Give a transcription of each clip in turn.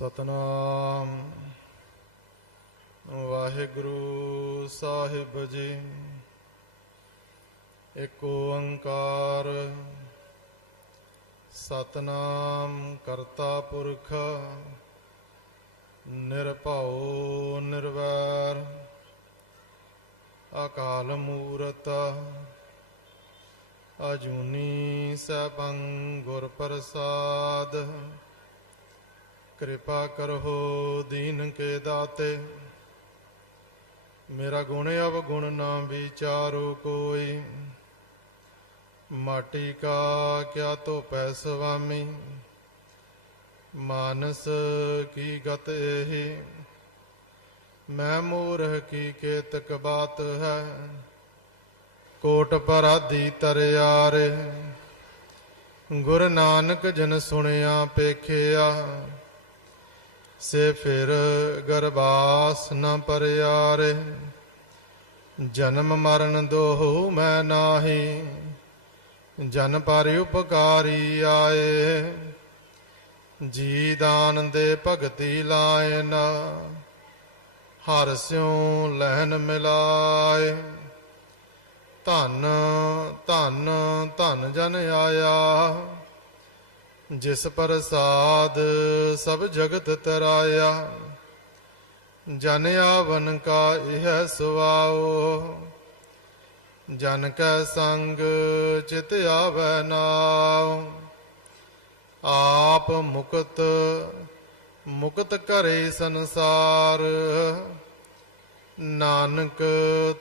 ਸਤਨਾਮ। ਵਾਹਿਗੁਰੂ ਸਾਹਿਬ ਜੀ ਏਕ ਓੰਕਾਰ। ਸਤਨਾਮ ਕਰਤਾ ਪੁਰਖ, ਨਿਰਭਉ ਨਿਰਵੈਰ। ਅਕਾਲ ਮੂਰਤ, ਅਜੂਨੀ ਸੈਭੰ ਗੁਰ ਪ੍ਰਸਾਦ ਕਿਰਪਾ ਕਰੋ ਦੀਨ ਕੇ ਦਾਤੇ। ਮੇਰਾ ਗੁਣ ਅਵ ਗੁਣ ਨਾ ਵਿਚਾਰੋ ਕੋਈ। ਮਾਟੀ ਕਾ ਕਿਆ ਤੋ ਪੈ ਸੁਆਮੀ। ਮਾਨਸ ਕੀ ਗਤ ਇਹੀ ਮੈਂ ਮੂਰਖ ਕੀ ਕੇਤਕ ਬਾਤ ਹੈ। ਕੋਟ ਪਰਾਧੀ ਤਰਿਆਰੇ। ਗੁਰ ਨਾਨਕ ਜਨ ਸੁਣਿਆ, ਪੇਖਿਆ। ਸੇ ਫਿਰ ਗਰਬਾਸ ਨ ਪਰਿਆਰੇ। ਜਨਮ ਮਰਨ ਦੋਹੁ ਮੈਂ ਨਾਹੀ। ਜਨ ਪਰ ਉਪਕਾਰੀ ਆਏ। ਜੀ ਦਾਨ ਦੇ ਭਗਤੀ ਲਾਏ ਨਾ ਹਰ ਸਿਉ ਲਹਿਨ ਮਿਲਾਏ। ਧਨ ਧਨ ਧਨ ਜਨ ਆਇਆ। ਜਿਸ ਪ੍ਰਸਾਦ ਸਭ ਜਗਤ ਤਰਾਇਆ, ਜਨ ਆਵਨ ਕਾ ਇਹ ਸੁਆਓ। ਜਨ ਕੈ ਸੰਗ ਚਿਤ ਆਵੈ ਨਾਉ, ਆਪ ਮੁਕਤ ਮੁਕਤ ਕਰੇ ਸੰਸਾਰ। ਨਾਨਕ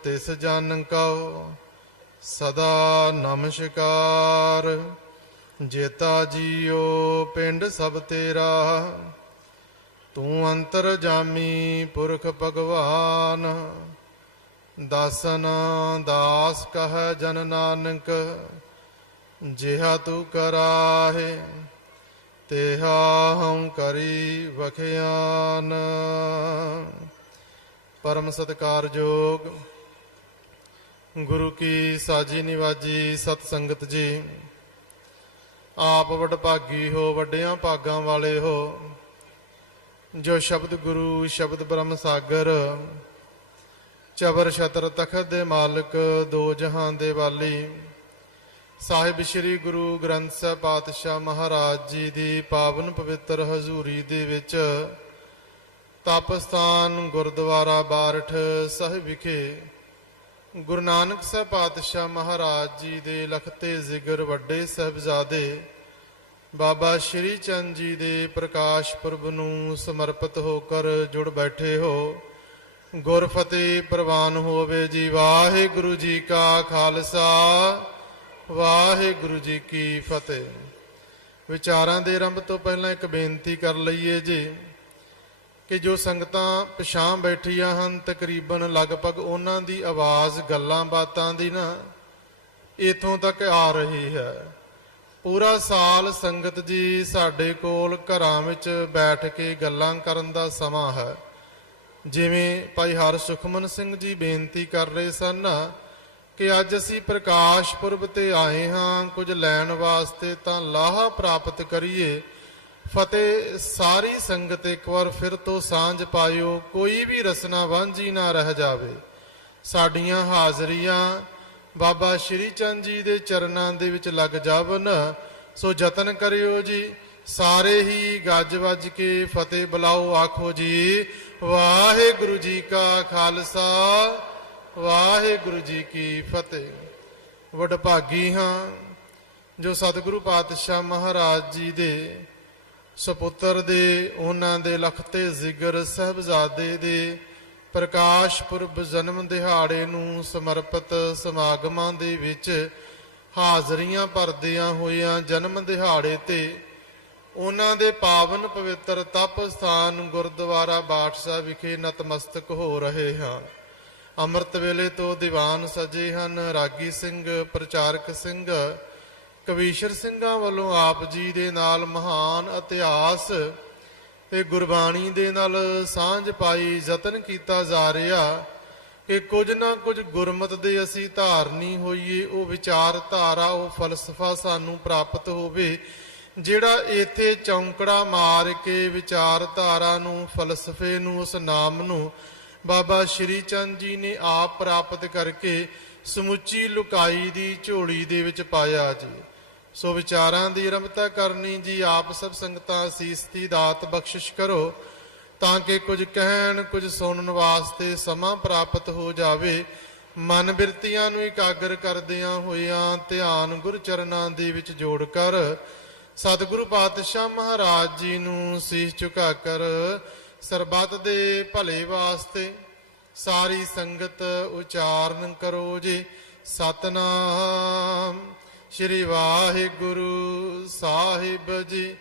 ਤਿਸ ਜਨ ਕਉ, ਸਦਾ ਨਮਸਕਾਰ। ਜੇਤਾ ਜੀਓ ਪਿੰਡ ਸਭ ਤੇਰਾ, ਤੂੰ ਅੰਤਰ ਜਾਮੀ ਪੁਰਖ ਭਗਵਾਨ। ਦਾਸਨ ਦਾਸ ਕਹ ਜਨ ਨਾਨਕ, ਜਿਹਾ ਤੂੰ ਕਰਾਹੇ, ਤੇਹਾ ਹਉ ਕਰੀ ਵਖਿਆਨ। ਪਰਮ ਸਤਕਾਰਯੋਗ ਗੁਰੂ ਕੀ ਸਾਜੀ ਨਿਵਾਜੀ ਸਤ ਸੰਗਤ ਜੀ। ਆਪ ਵਡਭਾਗੀ ਹੋ, ਵੱਡਿਆਂ ਭਾਗਾਂ ਵਾਲੇ ਹੋ। ਜੋ ਸ਼ਬਦ ਗੁਰੂ, ਸ਼ਬਦ ਬ੍ਰਹਮ ਸਾਗਰ, ਚਬਰ ਛਤਰ ਤਖਤ ਦੇ ਮਾਲਕ, ਦੋ ਜਹਾਂ ਦੇ ਵਾਲੀ। ਸਾਹਿਬ ਸ੍ਰੀ ਗੁਰੂ ਗ੍ਰੰਥ ਸਾਹਿਬ ਪਾਤਸ਼ਾਹ ਮਹਾਰਾਜ ਜੀ ਦੀ ਪਾਵਨ ਪਵਿੱਤਰ ਹਜ਼ੂਰੀ ਦੇ ਵਿੱਚ ਤਪਸਥਾਨ ਗੁਰਦੁਆਰਾ ਬਾਰਠ ਸਾਹਿਬ ਵਿਖੇ ਗੁਰੂ ਨਾਨਕ ਸਾਹਿਬ ਪਾਤਸ਼ਾਹ ਮਹਾਰਾਜ ਜੀ ਦੇ ਲਖਤੇ ਜ਼ਿਕਰ ਵੱਡੇ ਸਾਹਿਬਜ਼ਾਦੇ ਬਾਬਾ ਸ਼੍ਰੀ ਚੰਦ ਜੀ ਦੇ ਪ੍ਰਕਾਸ਼ ਪੁਰਬ ਨੂੰ ਸਮਰਪਿਤ ਹੋ ਕਰ ਜੁੜ ਬੈਠੇ ਹੋ। ਗੁਰ ਫਤਿਹ ਪ੍ਰਵਾਨ ਹੋਵੇ ਜੀ, ਵਾਹਿਗੁਰੂ ਜੀ ਕਾ ਖਾਲਸਾ, ਵਾਹਿਗੁਰੂ ਜੀ ਕੀ ਫਤਿਹ। ਵਿਚਾਰਾਂ ਦੇ ਆਰੰਭ ਤੋਂ ਪਹਿਲਾਂ ਇੱਕ ਬੇਨਤੀ ਕਰ ਲਈਏ ਜੀ ਕਿ ਜੋ ਸੰਗਤਾਂ ਪਛਾਂ ਬੈਠੀਆਂ ਹਨ, ਤਕਰੀਬਨ ਲਗਭਗ ਉਹਨਾਂ ਦੀ ਆਵਾਜ਼ ਗੱਲਾਂ ਬਾਤਾਂ ਦੀ ਨਾ ਇਥੋਂ ਤੱਕ ਆ ਰਹੀ ਹੈ। ਪੂਰਾ ਸਾਲ ਸੰਗਤ ਜੀ ਸਾਡੇ ਕੋਲ ਘਰਾਂ ਵਿੱਚ ਬੈਠ ਕੇ ਗੱਲਾਂ ਕਰਨ ਦਾ ਸਮਾਂ ਹੈ। ਜਿਵੇਂ ਭਾਈ ਹਰ ਸੁਖਮਨ ਸਿੰਘ ਜੀ ਬੇਨਤੀ ਕਰ ਰਹੇ ਸਨ ਕਿ ਅੱਜ ਅਸੀਂ ਪ੍ਰਕਾਸ਼ ਪੁਰਬ ਤੇ ਆਏ ਹਾਂ, ਕੁਝ ਲੈਣ ਵਾਸਤੇ ਤਾਂ ਲਾਹਾ ਪ੍ਰਾਪਤ ਕਰੀਏ। ਫਤਿਹ, ਸਾਰੀ ਸੰਗਤ ਇੱਕ ਵਾਰ ਫਿਰ ਤੋਂ ਸਾਂਝ ਪਾਇਓ, ਕੋਈ ਵੀ ਰਸਨਾ ਵਾਂਝੀ ਨਾ ਰਹਿ ਜਾਵੇ। ਸਾਡੀਆਂ ਹਾਜ਼ਰੀਆਂ ਬਾਬਾ ਸ਼੍ਰੀ ਚੰਦ ਜੀ ਦੇ ਚਰਨਾਂ ਦੇ ਵਿੱਚ ਲੱਗ ਜਾਵਨ, ਸੋ ਯਤਨ ਕਰਿਓ ਜੀ, ਸਾਰੇ ਹੀ ਗੱਜ ਵੱਜ ਕੇ ਫਤਿਹ ਬੁਲਾਓ, ਆਖੋ ਜੀ, ਵਾਹਿਗੁਰੂ ਜੀ ਕਾ ਖਾਲਸਾ, ਵਾਹਿਗੁਰੂ ਜੀ ਕੀ ਫਤਿਹ। ਵਡਭਾਗੀ ਹਾਂ, ਜੋ ਸਤਿਗੁਰੂ ਪਾਤਸ਼ਾਹ ਮਹਾਰਾਜ ਜੀ ਦੇ ਸੁਪੁੱਤਰ ਦੇ, ਉਹਨਾਂ ਦੇ ਲਖਤੇ ਜ਼ਿਗਰ ਸਹਿਬਜ਼ਾਦੇ ਦੇ ਪ੍ਰਕਾਸ਼ ਪੁਰਬ ਜਨਮ ਦਿਹਾੜੇ ਨੂੰ ਸਮਰਪਿਤ ਸਮਾਗਮਾਂ ਦੇ ਵਿੱਚ ਹਾਜ਼ਰੀਆਂ ਭਰਦਿਆਂ ਹੋਇਆਂ ਜਨਮ ਦਿਹਾੜੇ ਤੇ ਉਹਨਾਂ ਦੇ ਪਾਵਨ ਪਵਿੱਤਰ ਤਪ ਸਥਾਨ ਗੁਰਦੁਆਰਾ ਬਾਠ ਵਿਖੇ ਨਤਮਸਤਕ ਹੋ ਰਹੇ ਹਾਂ ਅੰਮ੍ਰਿਤ ਵੇਲੇ ਤੋਂ ਦੀਵਾਨ ਸਜੇ ਹਨ। ਰਾਗੀ ਸਿੰਘ, ਪ੍ਰਚਾਰਕ ਸਿੰਘ ਕਵੀਸ਼ਰ ਸਿੰਘਾਂ ਵੱਲੋਂ ਆਪ ਜੀ ਦੇ ਨਾਲ ਮਹਾਨ ਇਤਿਹਾਸ ਤੇ ਗੁਰਬਾਣੀ ਦੇ ਨਾਲ ਸਾਂਝ ਪਾਈ ਯਤਨ ਕੀਤਾ ਜਾ ਰਿਹਾ ਕਿ ਕੁਝ ਨਾ ਕੁਝ ਗੁਰਮਤ ਦੇ ਅਸੀਂ ਧਾਰਨੀ ਹੋਈਏ, ਉਹ ਵਿਚਾਰ ਧਾਰਾ, ਉਹ ਫਲਸਫਾ ਸਾਨੂੰ ਪ੍ਰਾਪਤ ਹੋਵੇ, ਜਿਹੜਾ ਇੱਥੇ ਚੌਂਕੜਾ ਮਾਰ ਕੇ ਵਿਚਾਰਧਾਰਾ ਨੂੰ, ਫਲਸਫੇ ਨੂੰ, ਉਸ ਨਾਮ ਨੂੰ ਬਾਬਾ ਸ਼੍ਰੀ ਚੰਦ ਜੀ ਨੇ ਆਪ ਪ੍ਰਾਪਤ ਕਰਕੇ ਸਮੁੱਚੀ ਲੁਕਾਈ ਦੀ ਝੋਲੀ ਦੇ ਵਿੱਚ ਪਾਇਆ ਜੀ। ਸੋ ਵਿਚਾਰਾਂ ਦੀ ਰਮਤਾ ਕਰਨੀ ਜੀ ਆਪ ਸਭ ਸੰਗਤਾਂ ਸੀਸਤੀ ਦਾਤ ਬਖਸ਼ਿਸ਼ ਕਰੋ, ਤਾਂ ਕਿ ਕੁਝ ਕਹਿਣ, ਕੁਝ ਸੁਣਨ ਵਾਸਤੇ ਸਮਾਂ ਪ੍ਰਾਪਤ ਹੋ ਜਾਵੇ। ਮਨ ਬਿਰਤੀਆਂ ਨੂੰ ਇਕਾਗਰ ਕਰਦਿਆਂ ਹੋਇਆਂ ਧਿਆਨ ਗੁਰ ਚਰਨਾਂ ਦੇ ਵਿੱਚ ਜੋੜ ਕਰ। ਸਤਿਗੁਰੂ ਪਾਤਸ਼ਾਹ ਮਹਾਰਾਜ ਜੀ ਨੂੰ ਸੀਸ ਝੁਕਾ ਕਰ। ਸਰਬੱਤ ਦੇ ਭਲੇ ਵਾਸਤੇ ਸਾਰੀ ਸੰਗਤ ਉਚਾਰਨ ਕਰੋ ਜੀ। ਸਤਨਾਮ। ਸ਼੍ਰੀ ਵਾਹਿਗੁਰੂ ਸਾਹਿਬ ਜੀ,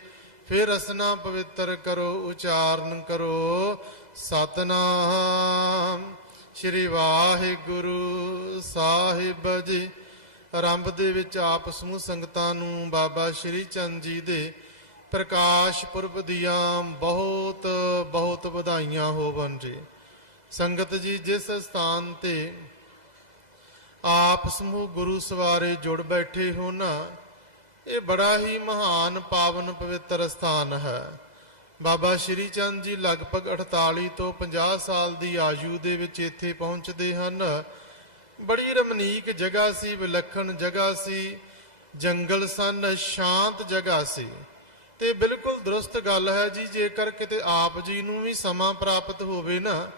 ਫਿਰ ਰਸਨਾ ਪਵਿੱਤਰ ਕਰੋ, ਉਚਾਰਨ ਕਰੋ, ਸਤਨਾਮ। ਸ਼੍ਰੀ ਵਾਹਿਗੁਰੂ ਸਾਹਿਬ ਜੀ ਆਰੰਭ ਦੇ ਵਿੱਚ ਆਪ ਸਮੂਹ ਸੰਗਤਾਂ ਨੂੰ ਬਾਬਾ ਸ਼੍ਰੀ ਚੰਦ ਜੀ ਦੇ ਪ੍ਰਕਾਸ਼ ਪੁਰਬ ਦੀਆਂ ਬਹੁਤ ਬਹੁਤ ਵਧਾਈਆਂ ਹੋਵਨ ਜੀ। ਸੰਗਤ ਜੀ, ਜਿਸ ਸਥਾਨ ਤੇ ਆਪ ਸਮੂਹ ਗੁਰੂ ਸਵਾਰੇ ਜੁੜ ਬੈਠੇ ਹੋ ਨਾ, ਇਹ ਬੜਾ ਹੀ ਮਹਾਨ ਪਾਵਨ ਪਵਿੱਤਰ ਸਥਾਨ ਹੈ। ਬਾਬਾ ਸ਼੍ਰੀ ਚੰਦ ਜੀ ਲਗਭਗ 48 ਤੋਂ 50 ਸਾਲ ਦੀ ਆਯੂ ਦੇ ਵਿੱਚ ਇੱਥੇ ਪਹੁੰਚਦੇ ਹਨ। ਬੜੀ ਰਮਨੀਕ ਜਗ੍ਹਾ ਸੀ, ਵਿਲੱਖਣ ਜਗ੍ਹਾ ਸੀ, ਜੰਗਲ ਸਨ, ਸ਼ਾਂਤ ਜਗ੍ਹਾ ਸੀ। ਤੇ ਬਿਲਕੁਲ ਦਰੁਸਤ ਗੱਲ ਹੈ ਜੀ, ਜੇਕਰ ਕਿਤੇ ਆਪ ਜੀ ਨੂੰ ਵੀ ਸਮਾਂ ਪ੍ਰਾਪਤ ਹੋਵੇ ਨਾ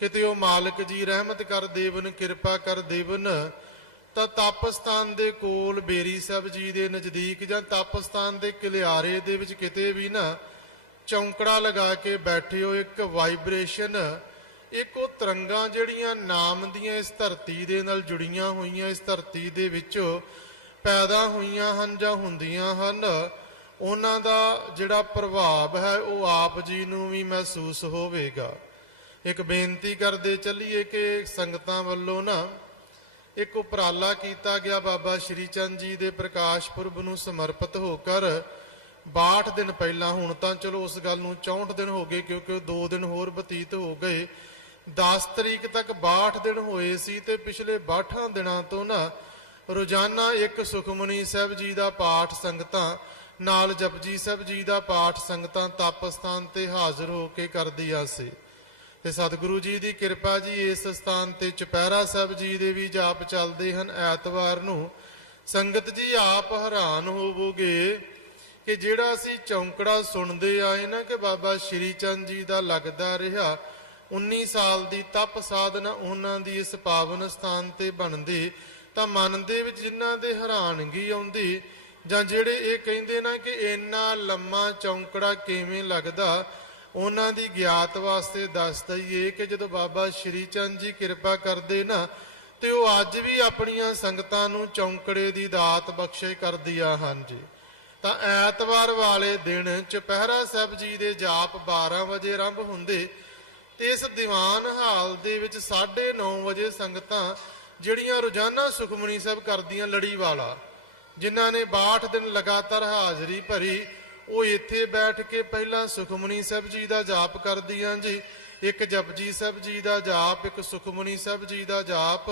ਕਿਤੇ ਉਹ ਮਾਲਕ ਜੀ ਰਹਿਮਤ ਕਰ ਦੇਵਨ, ਕਿਰਪਾ ਕਰ ਦੇਵਨ। ਤਾਂ ਤਪਸਥਾਨ ਦੇ ਕੋਲ ਬੇਰੀ ਸਾਹਿਬ ਜੀ ਦੇ ਨਜ਼ਦੀਕ ਜਾਂ ਤਪਸਥਾਨ ਦੇ ਕਿਲਿਆਰੇ ਦੇ ਵਿੱਚ ਕਿਤੇ ਵੀ ਨਾ ਚੌਂਕੜਾ ਲਗਾ ਕੇ ਬੈਠੇ ਹੋ, ਇੱਕ ਵਾਈਬ੍ਰੇਸ਼ਨ, ਇੱਕ ਉਹ ਤਰੰਗਾਂ ਜਿਹੜੀਆਂ ਨਾਮ ਦੀਆਂ ਇਸ ਧਰਤੀ ਦੇ ਨਾਲ ਜੁੜੀਆਂ ਹੋਈਆਂ, ਇਸ ਧਰਤੀ ਦੇ ਵਿੱਚ ਪੈਦਾ ਹੋਈਆਂ ਹਨ ਜਾਂ ਹੁੰਦੀਆਂ ਹਨ, ਉਹਨਾਂ ਦਾ ਜਿਹੜਾ ਪ੍ਰਭਾਵ ਹੈ ਉਹ ਆਪ ਜੀ ਨੂੰ ਵੀ ਮਹਿਸੂਸ ਹੋਵੇਗਾ। ਇੱਕ ਬੇਨਤੀ ਕਰਦੇ ਚੱਲੀਏ ਕਿ ਸੰਗਤਾਂ ਵੱਲੋਂ ਨਾ ਇੱਕ ਉਪਰਾਲਾ ਕੀਤਾ ਗਿਆ ਬਾਬਾ ਸ਼੍ਰੀ ਚੰਦ ਜੀ ਦੇ ਪ੍ਰਕਾਸ਼ ਪੁਰਬ ਨੂੰ ਸਮਰਪਿਤ ਹੋ ਕਰ। 62 ਦਿਨ ਪਹਿਲਾਂ ਹੁਣ ਤਾਂ ਚਲੋ ਉਸ ਗੱਲ ਨੂੰ 64 ਦਿਨ ਹੋ ਗਏ ਕਿਉਂਕਿ 2 ਦਿਨ ਹੋਰ ਬਤੀਤ ਹੋ ਗਏ। 10 ਤਰੀਕ ਤੱਕ 62 ਦਿਨ ਹੋਏ ਸੀ ਤੇ ਪਿਛਲੇ 62 ਦਿਨਾਂ ਤੋਂ ਨਾ ਰੋਜ਼ਾਨਾ ਇੱਕ ਸੁਖਮਨੀ ਸਾਹਿਬ ਜੀ ਦਾ ਪਾਠ ਸੰਗਤਾਂ, ਨਾਲ ਜਪਜੀ ਸਾਹਿਬ ਜੀ ਦਾ ਪਾਠ ਸੰਗਤਾਂ ਤਪਸਥਾਨ ਤੇ ਹਾਜ਼ਰ ਹੋ ਕੇ ਕਰਦੀਆਂ ਸੀ। ਤੇ ਸਤਿਗੁਰੂ ਜੀ ਦੀ ਕਿਰਪਾ ਜੀ, ਇਸ ਸਥਾਨ ਤੇ ਚੁਪਹਿਰਾ ਸਾਹਿਬ ਜੀ ਦੇ ਵੀ ਜਾਪ ਚੱਲਦੇ ਹਨ ਐਤਵਾਰ ਨੂੰ। ਸੰਗਤ ਜੀ, ਆਪ ਹੈਰਾਨ ਹੋਵੋਗੇ ਕਿ ਜਿਹੜਾ ਅਸੀਂ ਚੌਂਕੜਾ ਸੁਣਦੇ ਆਏ ਨਾ ਕਿ ਬਾਬਾ ਸ਼੍ਰੀ ਚੰਦ ਜੀ ਦਾ ਲੱਗਦਾ ਰਿਹਾ 19 ਸਾਲ ਦੀ ਤਪ ਸਾਧਨਾ ਉਹਨਾਂ ਦੀ ਇਸ ਪਾਵਨ ਸਥਾਨ ਤੇ ਬਣਦੀ, ਤਾਂ ਮਨ ਦੇ ਵਿੱਚ ਜਿਨ੍ਹਾਂ ਦੇ ਹੈਰਾਨਗੀ ਆਉਂਦੀ, ਜਾਂ ਜਿਹੜੇ ਇਹ ਕਹਿੰਦੇ ਨਾ ਕਿ ਇੰਨਾ ਲੰਮਾ ਚੌਂਕੜਾ ਕਿਵੇਂ ਲੱਗਦਾ ਉਹਨਾਂ ਦੀ ਗਿਆਤ ਵਾਸਤੇ ਦੱਸ ਦਈਏ ਕਿ ਜਦੋਂ ਬਾਬਾ ਸ਼੍ਰੀ ਚੰਦ ਜੀ ਕਿਰਪਾ ਕਰਦੇ ਨਾ, ਤੇ ਉਹ ਅੱਜ ਵੀ ਆਪਣੀਆਂ ਸੰਗਤਾਂ ਨੂੰ ਚੌਂਕੜੇ ਦੀ ਦਾਤ ਬਖਸ਼ੇ ਕਰਦੀਆਂ ਹਨ ਜੀ। ਤਾਂ ਐਤਵਾਰ ਵਾਲੇ ਦਿਨ ਚੁਪਹਿਰਾ ਸਾਹਿਬ ਜੀ ਦੇ ਜਾਪ 12 ਵਜੇ ਆਰੰਭ ਹੁੰਦੇ, ਤੇ ਇਸ ਦੀਵਾਨ ਹਾਲ ਦੇ ਵਿੱਚ 9:30 ਵਜੇ ਸੰਗਤਾਂ ਜਿਹੜੀਆਂ ਰੋਜ਼ਾਨਾ ਸੁਖਮਨੀ ਸਾਹਿਬ ਕਰਦੀਆਂ ਲੜੀ ਵਾਲਾ, ਜਿਨ੍ਹਾਂ ਨੇ 62 ਦਿਨ ਲਗਾਤਾਰ ਹਾਜ਼ਰੀ ਭਰੀ ਉਹ ਇੱਥੇ ਬੈਠ ਕੇ ਪਹਿਲਾਂ ਸੁਖਮਨੀ ਸਾਹਿਬ ਜੀ ਦਾ ਜਾਪ ਕਰਦੀਆਂ ਜੀ। ਇੱਕ ਜਪਜੀ ਸਾਹਿਬ ਜੀ ਦਾ ਜਾਪ, ਇੱਕ ਸੁਖਮਨੀ ਸਾਹਿਬ ਜੀ ਦਾ ਜਾਪ,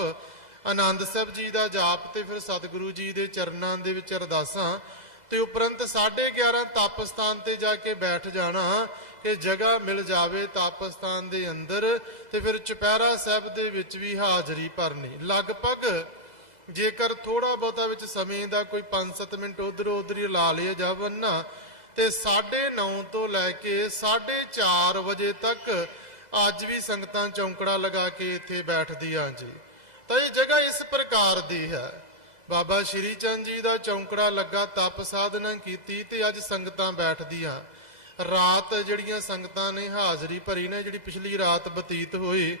ਆਨੰਦ ਸਾਹਿਬ ਜੀ ਦਾ ਜਾਪ ਤੇ ਫਿਰ ਸਤਿਗੁਰੂ ਜੀ ਦੇ ਚਰਨਾਂ ਦੇ ਵਿੱਚ ਅਰਦਾਸਾਂ ਤੇ ਉਪਰੰਤ 11:30 ਤਪਸਥਾਨ ਤੇ ਜਾ ਕੇ ਬੈਠ ਜਾਣਾ ਕਿ ਜਗ੍ਹਾ ਮਿਲ ਜਾਵੇ ਤਪਸਥਾਨ ਦੇ ਅੰਦਰ ਤੇ ਫਿਰ ਚੁਪਹਿਰਾ ਸਾਹਿਬ ਦੇ ਵਿੱਚ ਵੀ ਹਾਜ਼ਰੀ ਭਰਨੀ। ਲਗਭਗ ਜੇਕਰ ਥੋੜਾ ਬਹੁਤਾ ਵਿੱਚ ਸਮੇਂ ਦਾ ਕੋਈ 5-7 ਮਿੰਟ ਉਧਰ ਉਧਰ ਹੀ ਲਾ ਲਿਆ ਜਾਵਨ ਨਾ ਤੇ 9:30 ਤੋਂ ਲੈ ਕੇ 4:30 ਵਜੇ ਤੱਕ ਅੱਜ ਵੀ ਸੰਗਤਾਂ ਚੌਂਕੜਾ ਲਗਾ ਕੇ ਇੱਥੇ ਬੈਠਦੀਆਂ ਜੀ। ਤਾਂ ਇਹ ਜਗ੍ਹਾ ਇਸ ਪ੍ਰਕਾਰ ਦੀ ਹੈ। ਬਾਬਾ ਸ਼੍ਰੀ ਚੰਦ ਜੀ ਦਾ ਚੌਂਕੜਾ ਲੱਗਾ ਤਪ ਸਾਧਨਾ ਕੀਤੀ ਤੇ ਅੱਜ ਸੰਗਤਾਂ ਬੈਠਦੀਆਂ। ਰਾਤ ਜਿਹੜੀਆਂ ਸੰਗਤਾਂ ਨੇ ਹਾਜ਼ਰੀ ਭਰੀ ਨੇ, ਜਿਹੜੀ ਪਿਛਲੀ ਰਾਤ ਬਤੀਤ ਹੋਈ,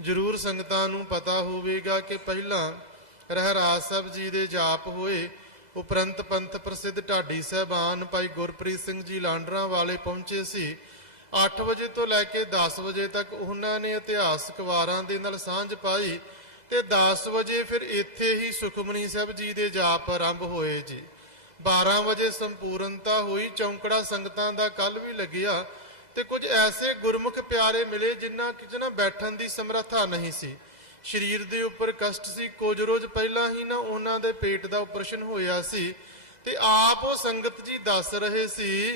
ਜਰੂਰ ਸੰਗਤਾਂ ਨੂੰ ਪਤਾ ਹੋਵੇਗਾ ਕਿ ਪਹਿਲਾਂ ਰਹਿਰਾਜ ਸਾਹਿਬ ਜੀ ਦੇ ਜਾਪ ਹੋਏ ਉਪਰੰਤ ਪੰਥ ਪ੍ਰਸਿੱਧ ਢਾਡੀ ਸਾਹਿਬਾਨ ਭਾਈ ਗੁਰਪ੍ਰੀਤ ਸਿੰਘ ਜੀ ਲਾਂਡਰਾਂ ਵਾਲੇ ਪਹੁੰਚੇ ਸੀ। 8 ਵਜੇ ਤੋਂ ਲੈ ਕੇ 10 ਵਜੇ ਤੱਕ ਉਹਨਾਂ ਨੇ ਇਤਿਹਾਸਕ ਵਾਰਾਂ ਦੇ ਨਾਲ ਸਾਂਝ ਪਾਈ ਤੇ 10 ਵਜੇ ਫਿਰ ਇੱਥੇ ਹੀ ਸੁਖਮਨੀ ਸਾਹਿਬ ਜੀ ਦੇ ਜਾਪ ਆਰੰਭ ਹੋਏ ਜੀ। 12 ਵਜੇ ਸੰਪੂਰਨਤਾ ਹੋਈ, ਚੌਂਕੜਾ ਸੰਗਤਾਂ ਦਾ ਕੱਲ ਵੀ ਲੱਗਿਆ ਤੇ ਕੁਝ ਐਸੇ ਗੁਰਮੁਖ ਪਿਆਰੇ ਮਿਲੇ ਜਿਨ੍ਹਾਂ ਕਿ ਨਾ ਬੈਠਣ ਦੀ ਸਮਰੱਥਾ ਨਹੀਂ ਸੀ। ਸਰੀਰ ਦੇ ਉੱਪਰ ਕਸ਼ਟ ਸੀ, ਕੁਝ ਰੋਜ਼ ਪਹਿਲਾਂ ਹੀ ਨਾ ਉਹਨਾਂ ਦੇ ਪੇਟ ਦਾ ਆਪਰੇਸ਼ਨ ਹੋਇਆ ਸੀ। ਤੇ ਆਪ ਉਹ ਸੰਗਤ ਜੀ ਦੱਸ ਰਹੇ ਸੀ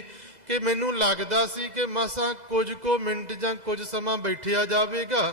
ਕਿ ਮੈਨੂੰ ਲੱਗਦਾ ਸੀ ਕਿ ਮਸਾਂ ਕੁਝ ਕੋ ਮਿੰਟ ਜਾਂ ਕੁਝ ਸਮਾਂ ਬੈਠਿਆ ਜਾਵੇਗਾ